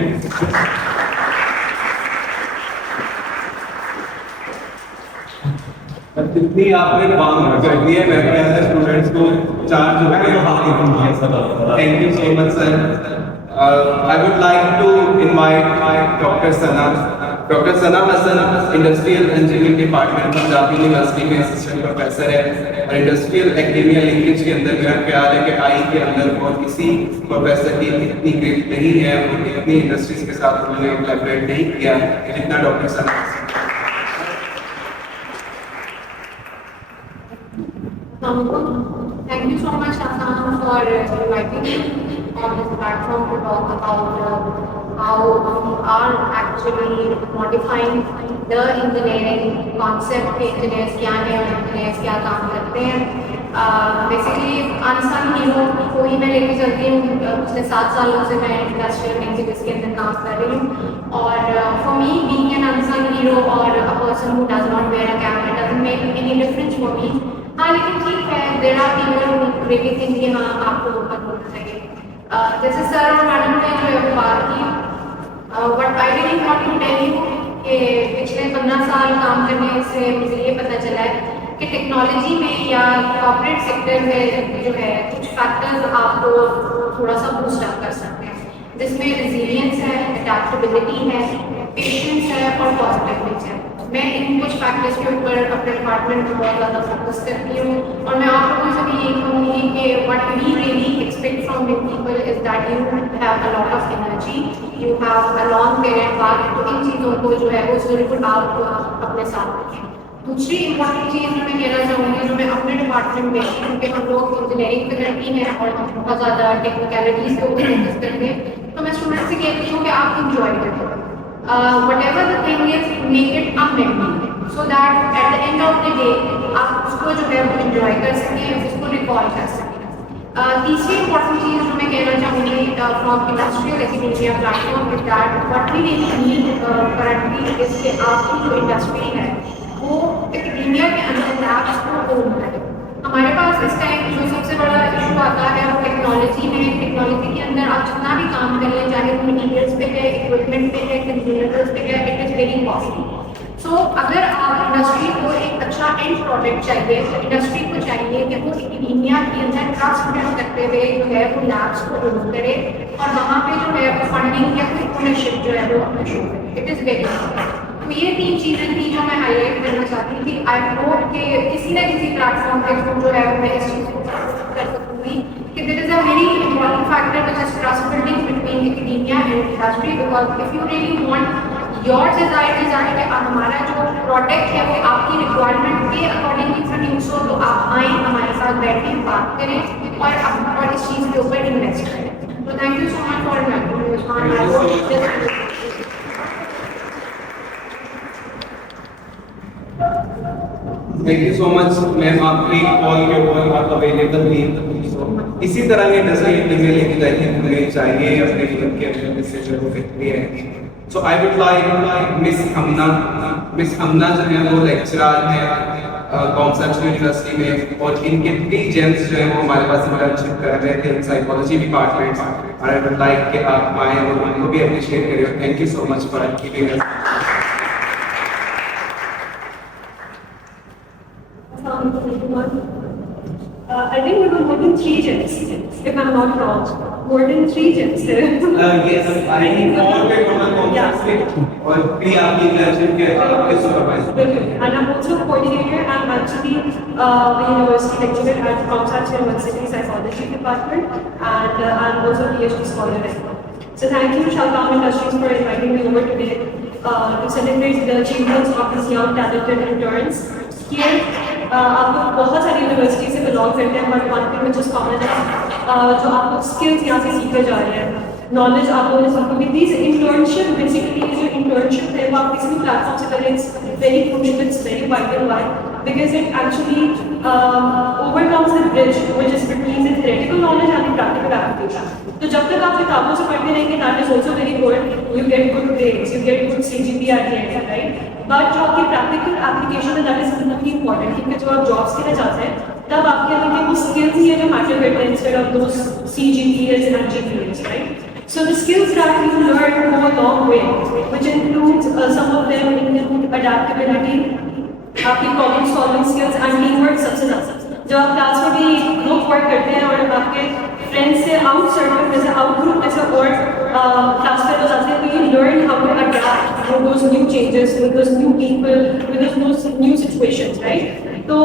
जितनी आपने बात कर दी है, मैं भी स्टूडेंट्स को 4 जो है, thank you so much sir. I would like to invite Dr. Sana Hassan, industrial engineering department Punjab university में असिस्टेंट प्रोफेसर है, और इंडस्ट्रियल एकेडमिया लिंकेज के अंदर मेरा ख्याल है कि आई के अंदर और किसी प्रोफेसर की इतनी ग्रिप नहीं है, इतनी इंडस्ट्रीज के साथ उन्होंने कोलैबोरेट नहीं किया जितना doctor Sana. Thank you so much, Hassan, for inviting me on this platform to talk about how we are actually modifying the engineering concept के engineers क्या हैं और engineers क्या काम करते हैं। Basically unsung hero को ही मैं लेके चलती हूँ। पिछले 7 सालों से मैं इंडस्ट्रियल लिंकेज के अंदर काम कर रही हूँ, और for me being an unsung hero or a person who does not wear a cap doesn't make any difference for me। हाँ, लेकिन ठीक है, there are people who really think कि हाँ आपको ओपन होना चाहिए। जैसे सर और मैडम ने जो है बात की, but I really want to tell you कि पिछले 15 साल काम करने से मुझे ये पता चला है कि टेक्नोलॉजी में या कॉर्पोरेट सेक्टर में जो है कुछ फैक्टर्स आपको थोड़ा सा बूस्ट अप कर सकते हैं, जिसमें रेजिलियंस है, अडेप्टेबिलिटी है, पेशेंस है और पॉजिटिवनेस है। मैं इन कुछ फैक्टर्स के ऊपर अपने डिपार्टमेंट में बहुत ज़्यादा फोकस करती हूँ, और मैं आप लोगों से भी यही कहूँगी कि what we really expect from with people is that you have a lot of energy, you have a long career path. तो इन चीज़ों को जो है वो ज़रूर आप अपने साथ रखें। दूसरी इंपॉर्टेंट चीज़ जो मैं कहना चाहूँगी, जो मैं अपने डिपार्टमेंट में, क्योंकि हम लोग इंजीनियरिंग फैकल्टी हैं और हम बहुत ज़्यादा टेक्निकलिटीज़ के ऊपर फोकस करते हैं, तो मैं स्टूडेंट से कहती हूँ कि आप इंजॉय करें। Whatever the thing is, make it a memory, so that at the end of the day आप उसको जो है वो enjoy कर सकें, उसको recall कर सकें। तीसरी important चीज़ जो मैं कहना चाहूँगी from industrial academia platform is that what we really need currently is कि आपकी जो industry है वो academia के अंदर labs को own करे। हमारे पास इस टाइम जो सबसे बड़ा इशू आता है वो टेक्नोलॉजी में। टेक्नोलॉजी के अंदर आप जितना भी काम कर लें, चाहे वो मटीरियल्स पे है, इक्विपमेंट पे है, कंज्यूमेबल्स पे है, इट इज़ वेरी कॉस्टली। सो अगर आप इंडस्ट्री को एक अच्छा एंड प्रोडक्ट चाहिए, तो इंडस्ट्री को चाहिए कि वो एकेडेमिया के अंदर ट्रस्ट बिल्ड करते हुए जो है वो लैब्स को ओन करे, और वहाँ पे जो है वो फंडिंग या फिर ओनरशिप जो है वो अपने शो करे। It is very important. तो ये 3 चीज़ें थी जो मैं हाईलाइट करना चाहती थी। आई होप कि किसी न किसी प्लेटफॉर्म पे जो है मैं इस चीज़ को कर सकूँगी कि there is a very important factor which is trust building between academia and industry, because if you really want your desire कि हमारा जो प्रोडक्ट है वो आपकी रिक्वायरमेंट के अकॉर्डिंगली प्रोड्यूस हो, तो आप आएँ हमारे साथ बैठें, बात करें और इस चीज़ के ऊपर इन्वेस्ट करें। तो thank you so much for thank you so much ma'am, आपकी कॉल के ऊपर आप अवेलेबल थी। इसी तरह की इंडस्ट्री इंडिया लेके जाइए हमें चाहिए अपने जीवन के अंदर से जो बेहतरी है। सो आई वुड लाइक मिस अमना जो है वो लेक्चरर है कॉन्सेप्ट यूनिवर्सिटी में, और इनके 3 जेम्स जो है वो हमारे पास इंटर्नशिप कर रहे थे साइकोलॉजी डिपार्टमेंट, और आई वुड लाइक कि आप आएँ और उनको भी अप्रिशिएट करें। Thank you so much for giving us. I think there were more than 3 gens, if I'm not wrong. More than 3 gens there. Yes, I think all के total concept थे और भी आपकी इंटर्नशिप के आपके supervisor. And I'm also a coordinator. I'm actually a university lecturer at Comsat University Psychology Department, and I'm also a PhD scholar as well. So thank you, Shalgam Industries, for inviting me over today to celebrate the achievements of these young talented interns. Here, آپ لوگ بہت ساری university سے belong کرتے ہیں، but one thing which is common ہے جو آپ لوگ اسکلس یہاں سے سیکھے جا رہے ہیں، نالج آپ لوگوں نے سیکھی. دیز انٹرنشپ بیسیکلی یہ جو انٹرنشپ ہے وہ آپ کسی بھی پلیٹ فارم سے کریں، it's very crucial, it's very vital. Why? Because it actually overcomes the bridge which is between the theoretical knowledge and the practical application. تو جب تک آپ کتابوں سے پڑھتے رہیں گے that is also very good, you get good grades, you get good CGPA at the end, right? But جو آپ کی practical application ہے that is really important, کیونکہ جو آپ jobs کے لیے جاتے ہیں تب آپ کے اندر وہ skills ہی ہے جو matter کرتے ہیں instead of those CGPAs and GPAs, right? So the skills that you learn go a long way, which includes some of them include adaptability, آپ کی problem solving skills and teamwork. سب سے زیادہ جب آپ class میں بھی group work کرتے ہیں اور آپ کے فرینڈ سے آؤٹ سرکل میں سے آؤٹ گروپ میں سے اور کلاس فیلوز آتے ہیں تو you learn how to adapt with those new changes, with those new people, with those new situations, right? تو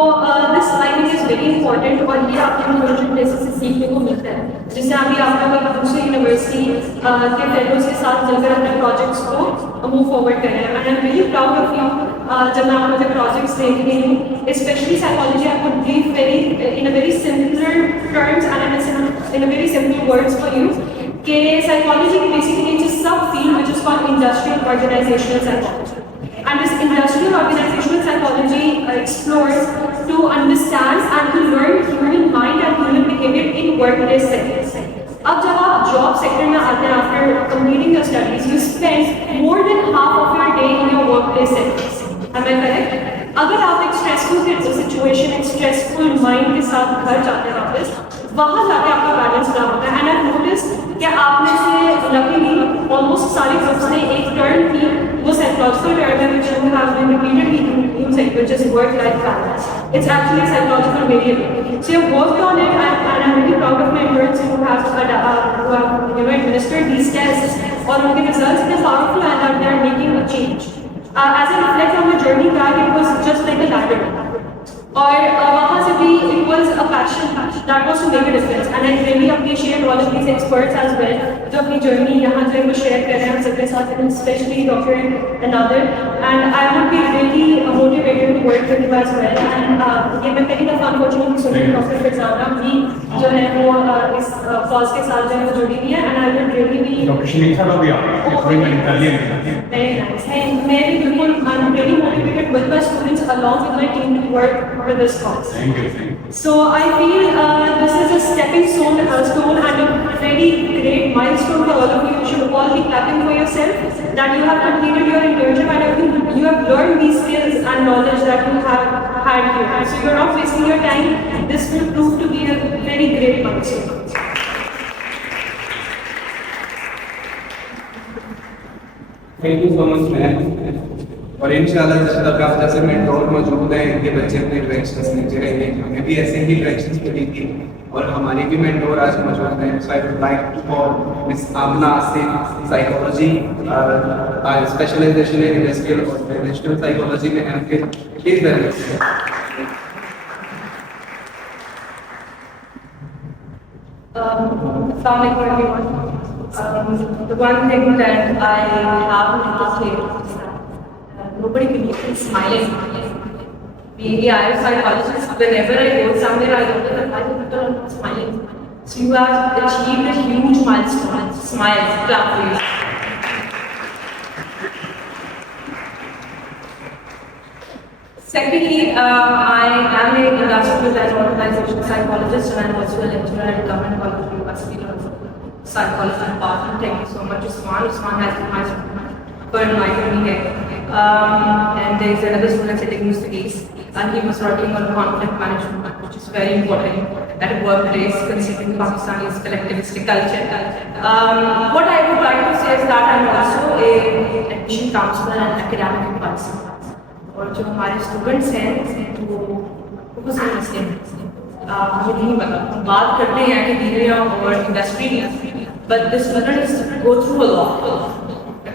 this I think is very important اور یہ آپ کے انٹرنشپ پلیسز سے سیکھنے کو ملتا ہے, جس سے ابھی آپ لوگ دوسرے یونیورسٹی کے فیلوز کے ساتھ مل کر اپنے پروجیکٹس کو موو فارورڈ کریں. And I am very proud of you. جب میں آپ کو پروجیکٹس دیکھ رہی ہوں, especially psychology, I would brief in a very simpler terms and in a very simple words for you, کہ psychology کی basically it's a sub-field which is called industrial organizational psychology. And this industrial organizational psychology explores to understand and to learn human mind and human behavior in workplace settings. اب جب آپ job sector میں آتے ہیں after completing your studies, you spend more than half of your day in your workplace settings. Am I correct? اگر آپ ایک stressful situation, ایک اسٹریسفل مائنڈ کے ساتھ گھر جاتے ہیں واپس, وہاں جا کے آپ کا بیلنس خراب ہوتا ہے. اینڈ آئی نوٹس کہ آپ میں سے لکیلی آلموسٹ سارے گروپس نے ایک ٹرن کی, وہ سائیکولوجیکل ٹرن ہے which you have been repeatedly used, which is work-life balance. It's actually a psychological variable. So you worked on it, and I'm really proud of my interns who have administered these tests, اور ان کے results اتنے powerful ہیں that they are making a change. As I reflect on my journey back, it was just like a ladder. اور وہاں سے بھی it was a passion that was to make a difference. And I really appreciate all of these experts as well, جو اپنی journey یہاں جو ہے share کر رہے ہیں ہم سب کے ساتھ, especially Dr. Nadir. And I would be really motivated to work with you as well. And یہ میں پہلی دفعہ unfortunately سن رہی ہوں ڈاکٹر فرزانہ بھی جو ہے وہ اس کاز کے ساتھ جو ہے وہ جڑی ہوئی ہے. And I would really be doctor Shamita کا بھی very nice. میں بھی بالکل I'm really motivated with my students along with my team to work for this cause. Thank you. So I feel this is a stepping stone and a very great milestone for all of you. You should all be clapping for yourself that you have completed your internship and I think you have learned these skills and knowledge that you have had here. So you're not wasting your time. This will prove to be a very great milestone. Thank you so much, ma'am. اور انشاءاللہ جب تک آپ جیسے mentor موجود ہیں ان کے بچے اپنے ڈائریکشنس لیتے رہیں گے. ہمیں بھی ایسے ہی ڈائریکشنس ملی تھی اور ہماری بھی مینٹور آج موجود ہیں. So I would like for miss Amna Asif, psychology specialisation in industrial organisational psychology میں M Phil. Please welcome. Assalamu alaikum everyone. The one thing that I have noticed here is that nobody believes in smiling. Maybe I am a psychologist. Whenever I go somewhere, I notice that why people are not smiling. So you have achieved a huge milestone. Smile, clap for you. Secondly, I am an industrial and organizational psychologist and I am also a lecturer at Government College University of Psychology Department. Thank you so much, Usman. Usman has been my student for inviting me here. And there is another student sitting in the case and he was working on conflict management, which is very important at a workplace considering Pakistani's collectivistic culture. What I would like to say is that I am also an admission counselor and academic advisor. اور جو ہمارے students ہیں وہ بہت سمجھتے ہیں. مجھے نہیں پتا. ہم بات کرتے ہیں اکیڈیمیا اور industry but this students go through a lot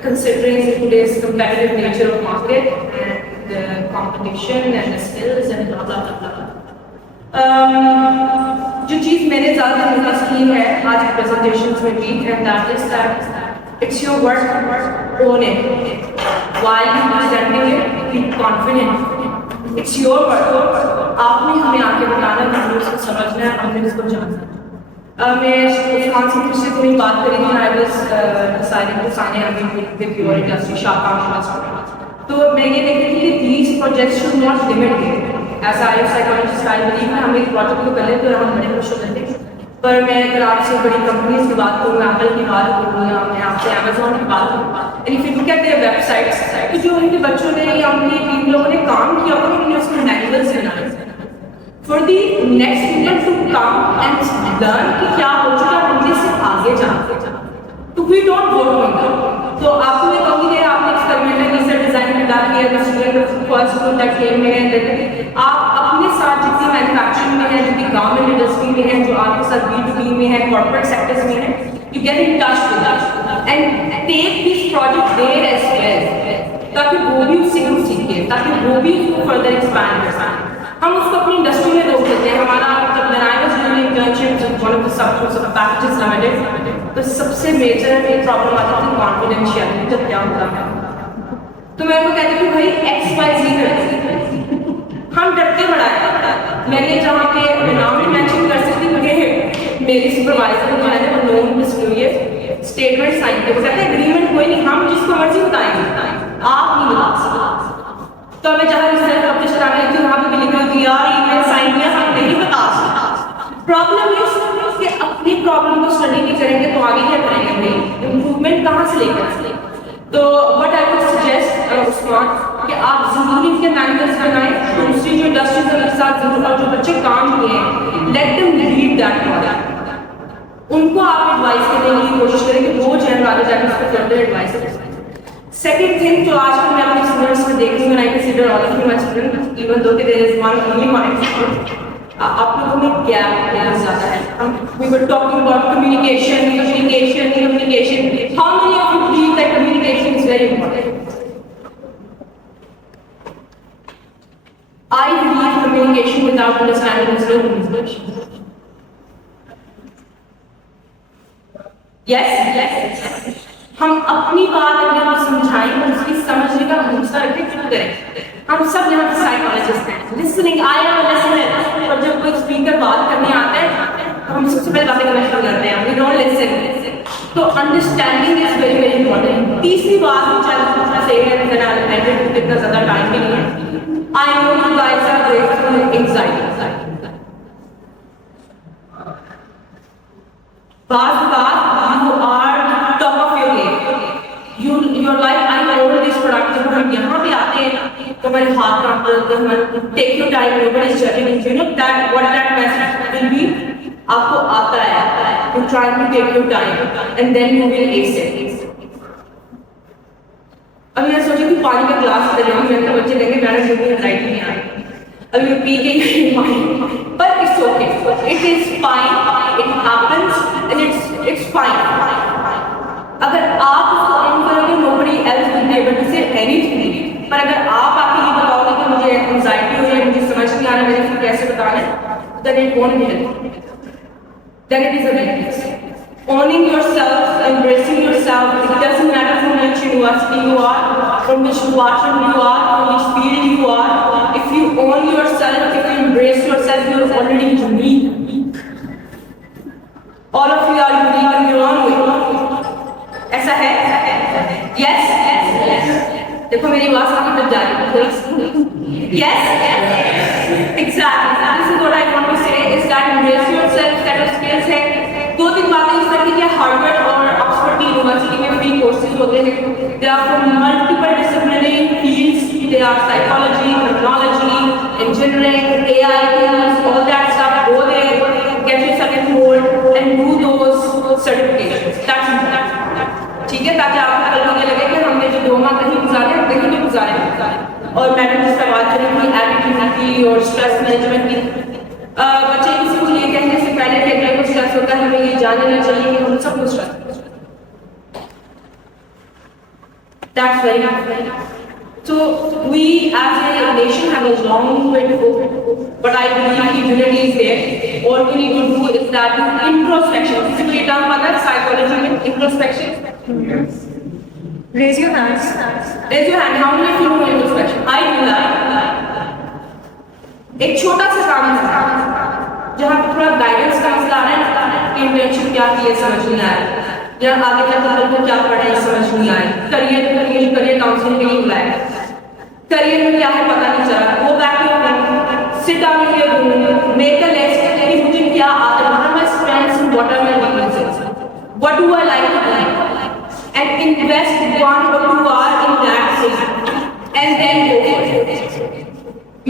considering today's competitive nature of market and the competition and the skills and blah blah blah blah. جو چیز میں نے زیادہ نوٹس کی ہے آج کی پریزنٹیشنز میں بھی and that is that it's your work, own it. While you presenting it, be confident. It's your work. آپ نے ہمیں آ کے بتانا ہے, ہمیں اس کو سمجھنا ہے, ہم نے اس کو جاننا ہے. میں عثمان سے پچھلے دن بات کری تھی, I was deciding to sign an with your industry, Shaka. تو میں یہ دیکھ رہی تھی کہ these projects should not limit it. As a psychologist, I believe کہ ہم ایک پروجیکٹ کو کر لیں تو ہم بڑے خوش ہو جاتے ہیں. پر میں اگر آپ سے بڑی کمپنیز کی بات کروں, ایپل کی بات کروں یا میں آپ سے امیزون کی بات کروں, and if you look at their websites, تو جو ان کے بچوں نے یا ان کے ٹیم لوگوں نے کام کیا ہوگا, انہوں نے اس میں مینیولس بنائے for the next people to come and learn کہ کیا ہو چکا ہے, ہم نے سے آگے جانا. تو we don't go to. تو آپ کو میں کہوں گی کہ آپ نے ایکسپیریمنٹل ریسرچ ڈیزائن میں ڈال دیا, the student first group that came میں آپ اپنے ساتھ جتنی مینوفیکچرنگ میں ہے, جتنی گورنمنٹ انڈسٹری میں ہے, جو آپ کے ساتھ B2B میں ہے, کارپوریٹ سیکٹرز میں ہے, you get in touch with us and take this project there as well تاکہ وہ بھی اس سے کچھ سیکھے, تاکہ وہ بھی اس کو فردر ایکسپینڈ کر سکیں. ہم اس کو اپنی انڈسٹری میں روک دیتے ہیں. ہمارا جب بنایا تھا internship one of the sub packages limited, تو سب سے میجر پرابلم آتی تھی کانفیڈینشیلٹی, جب کیا ہوتا ہے. تو میں ان کو کہتی ہوں بھائی XYZ کرتے, ہم ڈرتے بڑا ہے. میں نے جہاں پہ نام بھی مینشن کر سکتی ہوں کہ میری سپروائزر جو ہے وہ نون ڈسکلوزر اسٹیٹمنٹ سائن کر سکتے ہیں, اگریمنٹ کوئی نہیں, ہم جس کو مرضی بتائیں گے, آپ نہیں بتا سکتے. تو میں جہاں اس طرح اپنے چلانے لگتی ہوں, وہاں پہ بھی لکھی ہوتی ہے یار ای میل سائن کیا, ہم نہیں بتا سکتے. پرابلم یہ کہ اپنی پرابلم کو اسٹڈی نہیں کریں گے تو آگے کیا کریں گے بھائی, امپروومنٹ کہاں سے لے کر. تو وٹ آئی وڈ سجیسٹ عثمان کہ آپ ضروری کے مینیولس بنائیں, دوسری جو انڈسٹریز کے ساتھ اور جو بچے کام کیے ہیں, let them lead that project. ان کو آپ ایڈوائز کرنے کی کوشش کریں کہ وہ جو ہے آگے جا کے اس کو فردر ایڈوائز کریں. Second thing جو آج کل میں اپنے اسٹوڈنٹس میں دیکھ رہی ہوں, I consider all of you my students, even though there is one only one student, آپ لوگوں میں گیپ بہت زیادہ ہے. We were talking about communication. How many of you believe that communication is very important? I believe communication without understanding is no communication. Yes. ہم اپنی بات اگر ہم سمجھائیں تو اس کی سمجھنے کا حوصلہ رکھیں, کیوں کریں. ہم سب یہاں پہ سائیکالوجسٹ ہیں, listening I am a listener, اور جب کوئی اسپیکر بات کرنے آتا ہے ہم سب سے پہلے باتیں کرنا شروع کرتے ہیں, وی ڈونٹ لسن. تو understanding is very very important. تیسری بات جو چاہے سے ہے, اتنا زیادہ ٹائم بھی نہیں ہے, I know you guys are going through anxiety. بعض بات you are top of your game, you are like I know this product. جب ہم یہاں پہ آتے ہیں تو ہمارے ہاتھ کام کرتے ہیں, ہمارے take your time, nobody is judging, you know that what that message will be. آپ کو آتا ہے, you try to take your time and then you will ace it. ابھی میں سوچی کہ پانی کا گلاس کر رہی ہوں, میں بچے لیں گے میڈم جو لائٹ نہیں آ رہی, ابھی میں پی کے, but it's okay, it is fine, it happens and it's fine. اگر آپ اس کو ایم کرو گے nobody else will be able to say anything. پر اگر آپ آ کے یہ بتاؤ گے کہ مجھے انزائٹی ہو رہی ہے, مجھے سمجھ نہیں آ رہا ہے, مجھے اس کو کیسے بتانا ہے, then it won't be helpful. Then it is a weakness. Owning yourself, embracing yourself, it doesn't matter from which university you are, from which department you are, from which field you are. If you own yourself, if you embrace yourself, you are already unique. All of you are unique in your own way. ایسا ہے? Yes? دیکھو میری آواز کہاں تک جا رہی ہے. Yes? Exactly. This is what I want to say, is that embrace yourself, set of skills ہے. دو تین باتیں اس طرح کی کہ ہارورڈ اور آکسفورڈ کی یونیورسٹی میں فری کورسز ہوتے ہیں. They are from multiple disciplinary fields. They are psychology, criminology, engineering, AI, all that stuff. Go there, get yourself enrolled and do those certifications. That's important. ٹھیک ہے, تاکہ آپ کو کل یہ لگے کہ ہم نے جو 2 ماہ کہیں گزارے ہم کہیں نہیں گزارے. اور میں نے جس کا بات کری تھی ایٹیٹیوڈ کی اور اسٹریس مینجمنٹ کی, بچے ध्यान देना चाहिए कि हम सब कुछ रखें. That's very nice. So we as a nation have a long way to go, but I believe unity is there. All we need to do is that introspection. किसी को ये term पता है psychology में introspection? Raise your hands. Raise your hand. How many of you know introspection? I do that. एक छोटा सा काम है जहाँ पे थोड़ा गाइडेंस का मसला आ रहा है कि इंटर्नशिप क्या की है समझ नहीं आया, या आगे जाकर हमको क्या पढ़ना है समझ नहीं आया, करियर काउंसलिंग के लिए बुलाया, करियर में क्या है पता नहीं चला, वो back to sit down in your room, make a list कि मुझे क्या आता है, what are my strengths and what are my weaknesses, what do I like to do, and invest 1 or 2 hours in that thing and then go for it.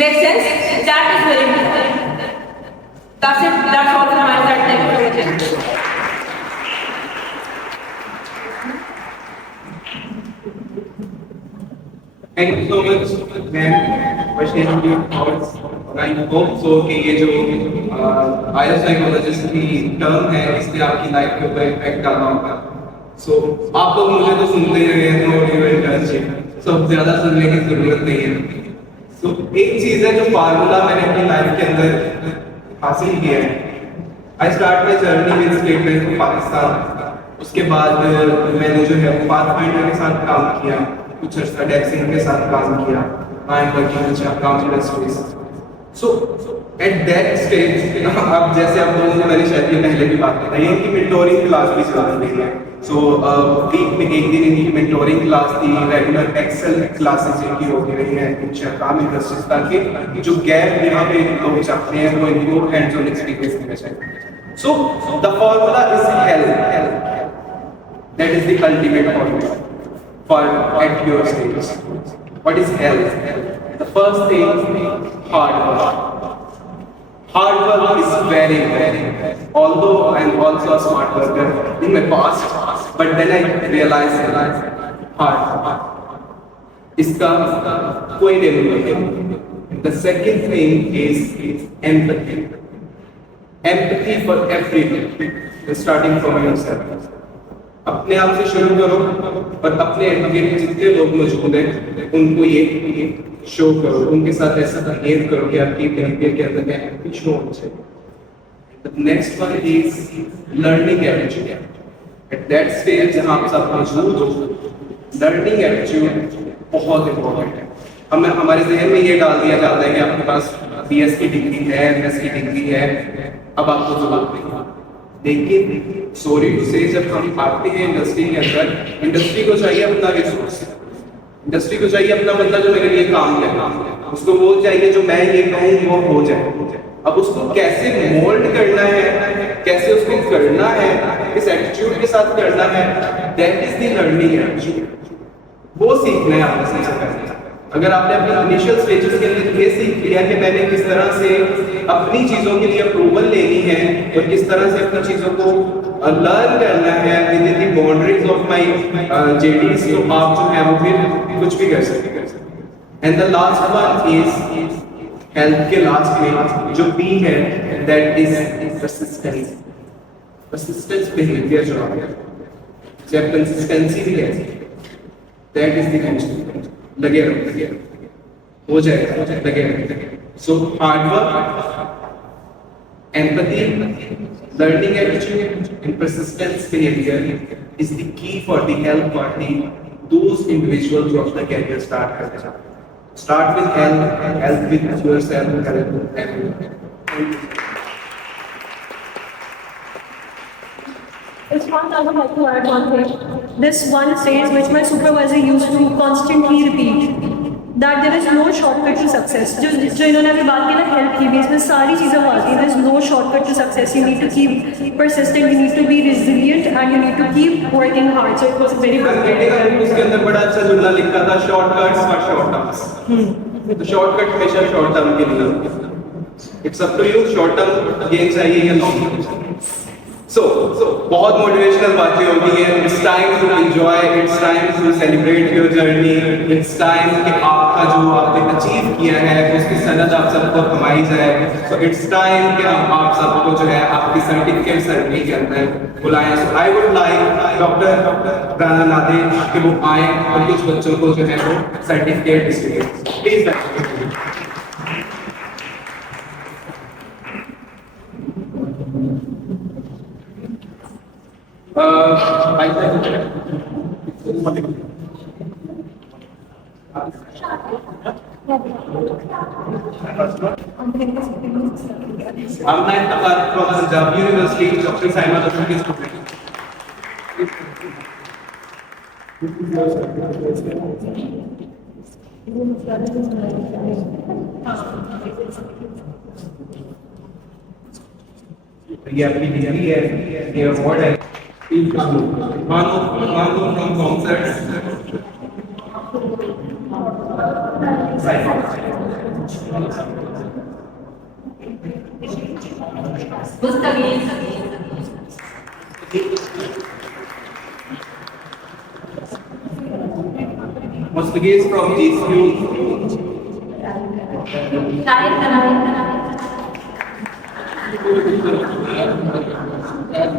Make sense? That is very important. That's it. That's all from my side. Thank you very much. Thank you so much, ma'am, for sharing your thoughts. और I hope so कि ये जो बायोसाइकोलॉजिस्ट की term है इससे आपकी life के ऊपर इम्पैक्ट डालना होगा. So आप लोग मुझे तो सुनते ही रहे हैं तो ये इंटर्नशिप सब ज्यादा सुनने की जरूरत नहीं है. So एक चीज है जो फार्मूला मैंने अपनी लाइफ के अंदर हासिल किया है. I start my journey with State Bank of Pakistan. उसके बाद मैंने जो है पाथफाइंडर के साथ काम किया, कुछ अर्सा डेक्सिंग के साथ काम किया, I am working with account industries. So at that stage अब जैसे आप लोगों ने मैंने शायद ये पहले भी बात बताई है कि मेंटोरिंग क्लास भी चल रही है. सो वीक में एक दिन इनकी मेंटोरिंग क्लास थी, रेगुलर एक्सेल क्लासेस इनकी होती रही हैं कुछ काम इंडस्ट्रीज, ताकि जो गैप यहाँ पे लोग चाहते हैं वो इनको हैंड्स ऑन एक्सपीरियंस मिलना चाहिए. So the formula is health. That is the ultimate formula for at your stage. What is health? The first thing, hard work. Hard work is very, although I am also a smart worker in my past, but then I realized hard work. Iska koi नहीं. The second thing is empathy. Empathy for everything, starting from yourself. अपने आप से शुरू करो और अपने advocate जितने लोग मौजूद हैं उनको ये शो करो, उनके साथ ऐसा बिहेव करो कि आपकी बिहेवियर के अंदर एम्पैथी शो होनी चाहिए. The next one is learning attitude. At that stage जहां आप सब मौजूद हो, लर्निंग एटीट्यूड बहुत इंपॉर्टेंट है. हमारे जहन में ये डाल दिया जाता है कि आपके पास बीएस की डिग्री है, एमएस की डिग्री है, अब आपको जवाब देंगे. लेकिन सॉरी टू से जब हम आते हैं इंडस्ट्री के अंदर, इंडस्ट्री को चाहिए अपना रिसोर्स, इंडस्ट्री को चाहिए अपना बंदा जो मेरे लिए काम करे, उसको वो चाहिए जो मैं ये कहूँ वो हो जाए. अब उसको कैसे मोल्ड करना है, कैसे उसको करना है, किस एटीट्यूड के साथ करना है, that is the learning attitude. वो सीखना है आपने सबसे पहले. अगर आपने अपने इनिशियल स्टेजेस के अंदर ये सीख लिया कि मैंने किस तरह से अपनी चीज़ों के लिए अप्रूवल लेनी है और किस तरह से अपनी चीज़ों को लर्न करना है with in the boundaries of my JDs, तो आप जो है वो फिर कुछ भी कर सकते हैं. And the last one is health के लास्ट में जो पी है, that is persistence. Persistence behaviour जो है, जब कंसिस्टेंसी भी है, दैट इज द कंसिस्टेंसी. लगे रहो, हो जाएगा, लगे रहो. So hard work, empathy, learning attitude, and persistence behavior is the key for the health for those individuals who अपना career start करते हैं. Start with health with yourself, health with everyone. Usman, I would like to add one thing. This one phrase which my supervisor used to constantly repeat, that there is no shortcut to success. जो इन्होंने अभी बात की ना health की भी, इसमें सारी चीज़ें आती हैं. There is no shortcut to success. You need to keep persistent. You need to be resilient, and you need to keep working hard. So it was very good. उसके अंदर बड़ा अच्छा जुमला लिखा था, shortcuts for short terms. तो shortcut हमेशा short term के लिए. It's up to you, short term gain चाहिए या long term. So, बहुत मोटिवेशनल बातें होती हैं. It's time to enjoy. It's time to celebrate your journey. It's time कि आपका जो आपने अचीव किया है उसकी सनद आप सबको कमाई जाए. So it's time कि हम आप सबको जो है आपकी सर्टिफिकेट सेरेमनी के अंदर बुलाएं. So I would like doctor Rana Nader कि वो आए और कुछ बच्चों को जो है वो certificate distribute. Please. I'm Naik Takar from Punjab University, Dr. Saima Dafri student. ये आपकी डिग्री है, ये अवार्ड है. मानो from concerts. Mustaqiz from GCU.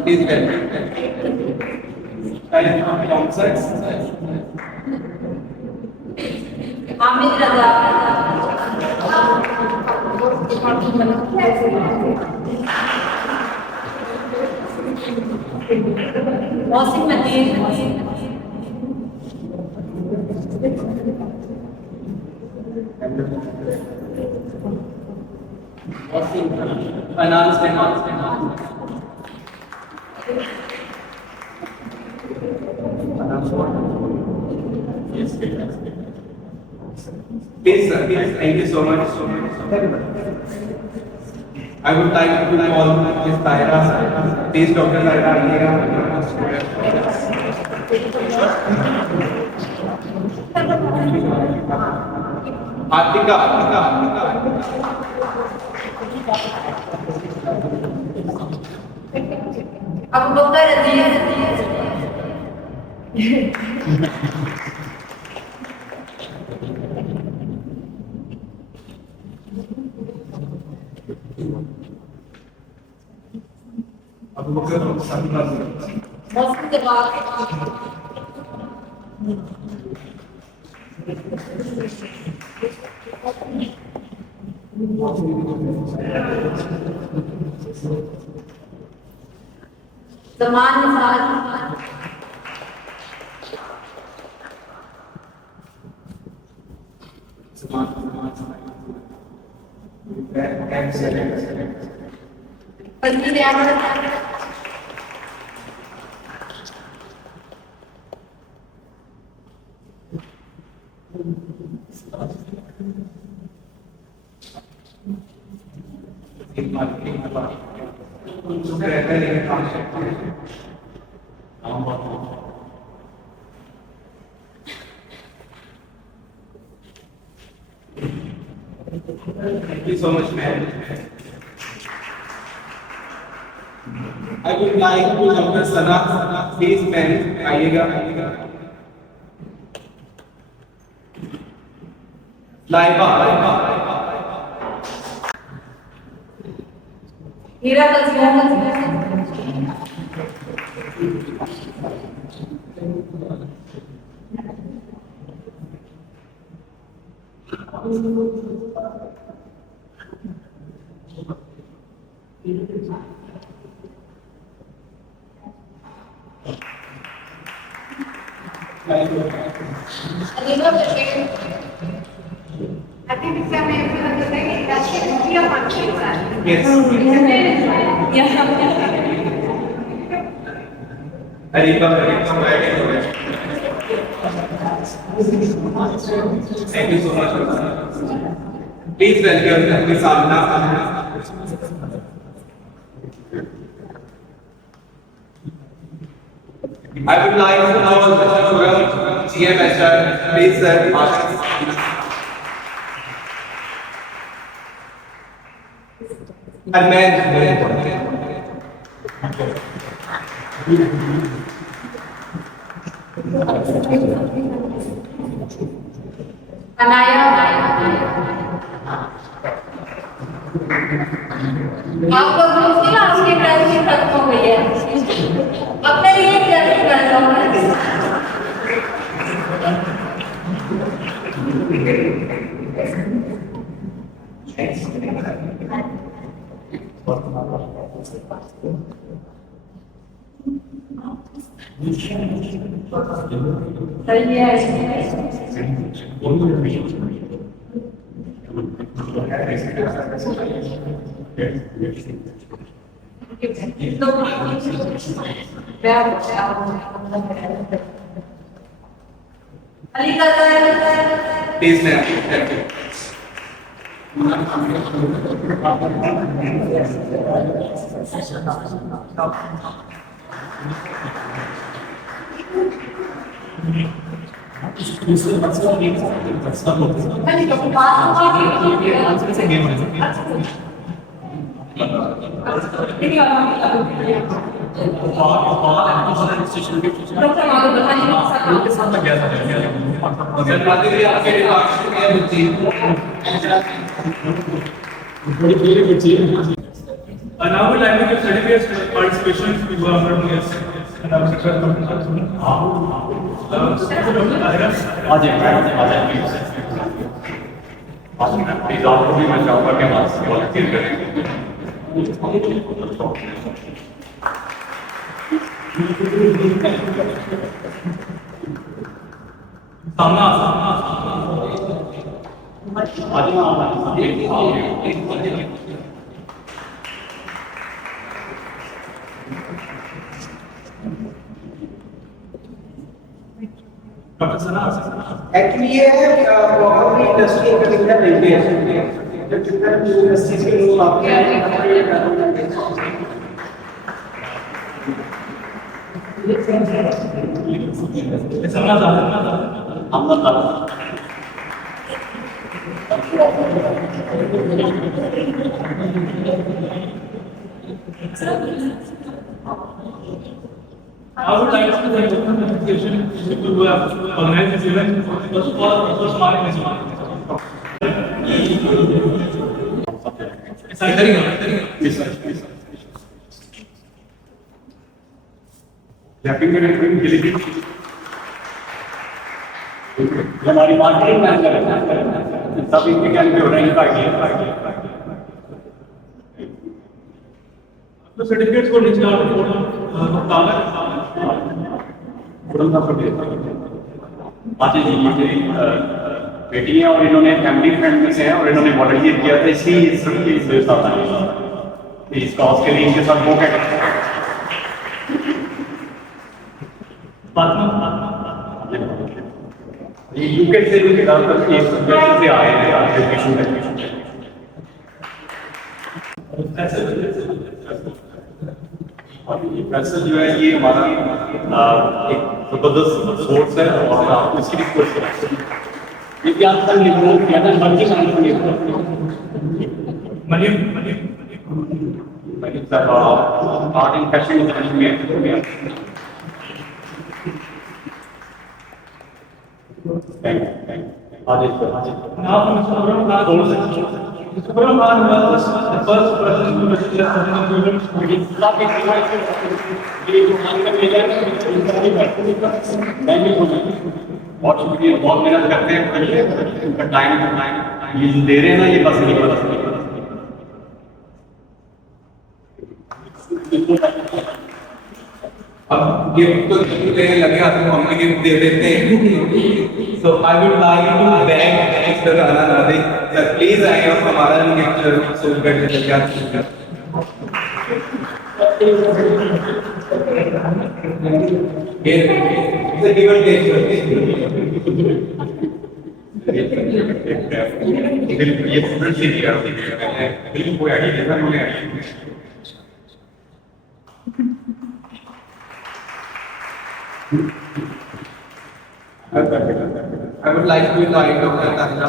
Please welcome. From concerts. Hamid Raza. Wasim Mateen. Please, sir. Thank you so much. I would like to call Ms. Taira. Please, Dr. Taira, Artika. Abu Bakar Aziz. Abu Bakar Samina. Mohsin Jawad. Zaman Nizar. Fazil Ahmed. Thank you so much, ma'am. I would like to Dr. Sana, please, ma'am, आइएगा. Laiba. Hira Kazim. I think exam में industry of marketing. Yes. Ariba, thank you so much. Please welcome Ms. Amna. I would like to now welcome GMHR. Please, sir. And man. Anaya आपको दूसरी ना उसकी privacy खत्म हो गई है अपने लिए क्या कर रहा हूँ सही है अली का प्लीज मैं thank you And now we'd like to give certificates for participation to our yes. And our success please आपको भी मैं चाहूँगा कि हमारे से वॉलंटियर करें सामना एक्चुअली ये प्रॉब्लम इंडस्ट्री का दिक्कत नहीं है जब जितना इंडस्ट्री के लोग आते I would like to thank the organization who have organized this event. First of all, it was my mission. हमारी मार्केटिंग मैनेजर है सब इनके क्या हो रहा है The certificates were reached out to जी ये मेरी बेटी है और इन्होंने फैमिली फ्रेंड में से हैं और इन्होंने वॉलंटियर किया था इसलिए इस साथ आए इस कॉज के लिए इनके साथ वो ये यूके से से आए हैं एजुकेशन और ये फैसल जो है ये हमारा एक जबरदस्त सोर्स है और हमें आपको इसकी रिक्वेस्ट करें ये क्या कर लिखो क्या ना मर्जी मान लो Maliam. Art and fashion designing में Now, Mr. Subramanian was the first person who was बहुत शुक्रिया बहुत मेहनत करते हैं उनका टाइम ये जो दे रहे हैं ना ये बस नहीं पता अब गिफ्ट तो देने लगे तो हम गिफ्ट दे देते हैं so I would like to thank mister Rana Nadik sir please आइए और हमारा गिफ्ट सोल कर दे क्या ये गिवन ये स्टूडेंट से किया बिल्कुल कोई आइडिया नहीं था उन्होंने I would like to invite Dr. Tahira.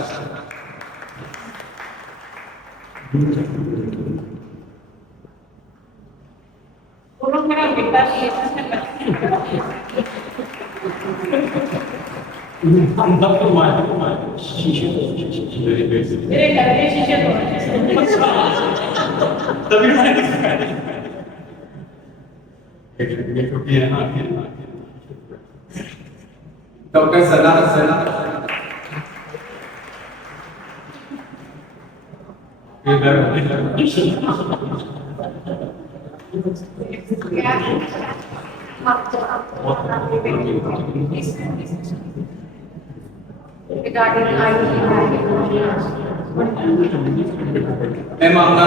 उन्होंने मेरा बेटा मेरे घर के शीशे तोड़े तभी मैंने ये टोपी है ना डॉक्टर सना सना regarding मैं मामला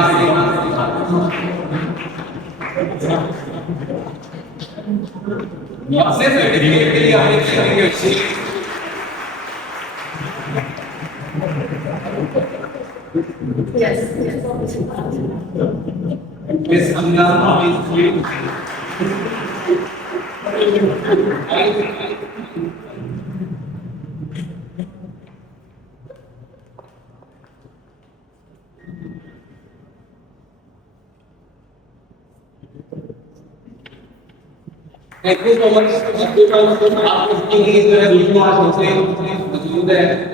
सिर्फ सर्टिफिकेट के लिए आपने certificate Yes. Miss Anna please thank you so much आपके लिए जो है मौजूद है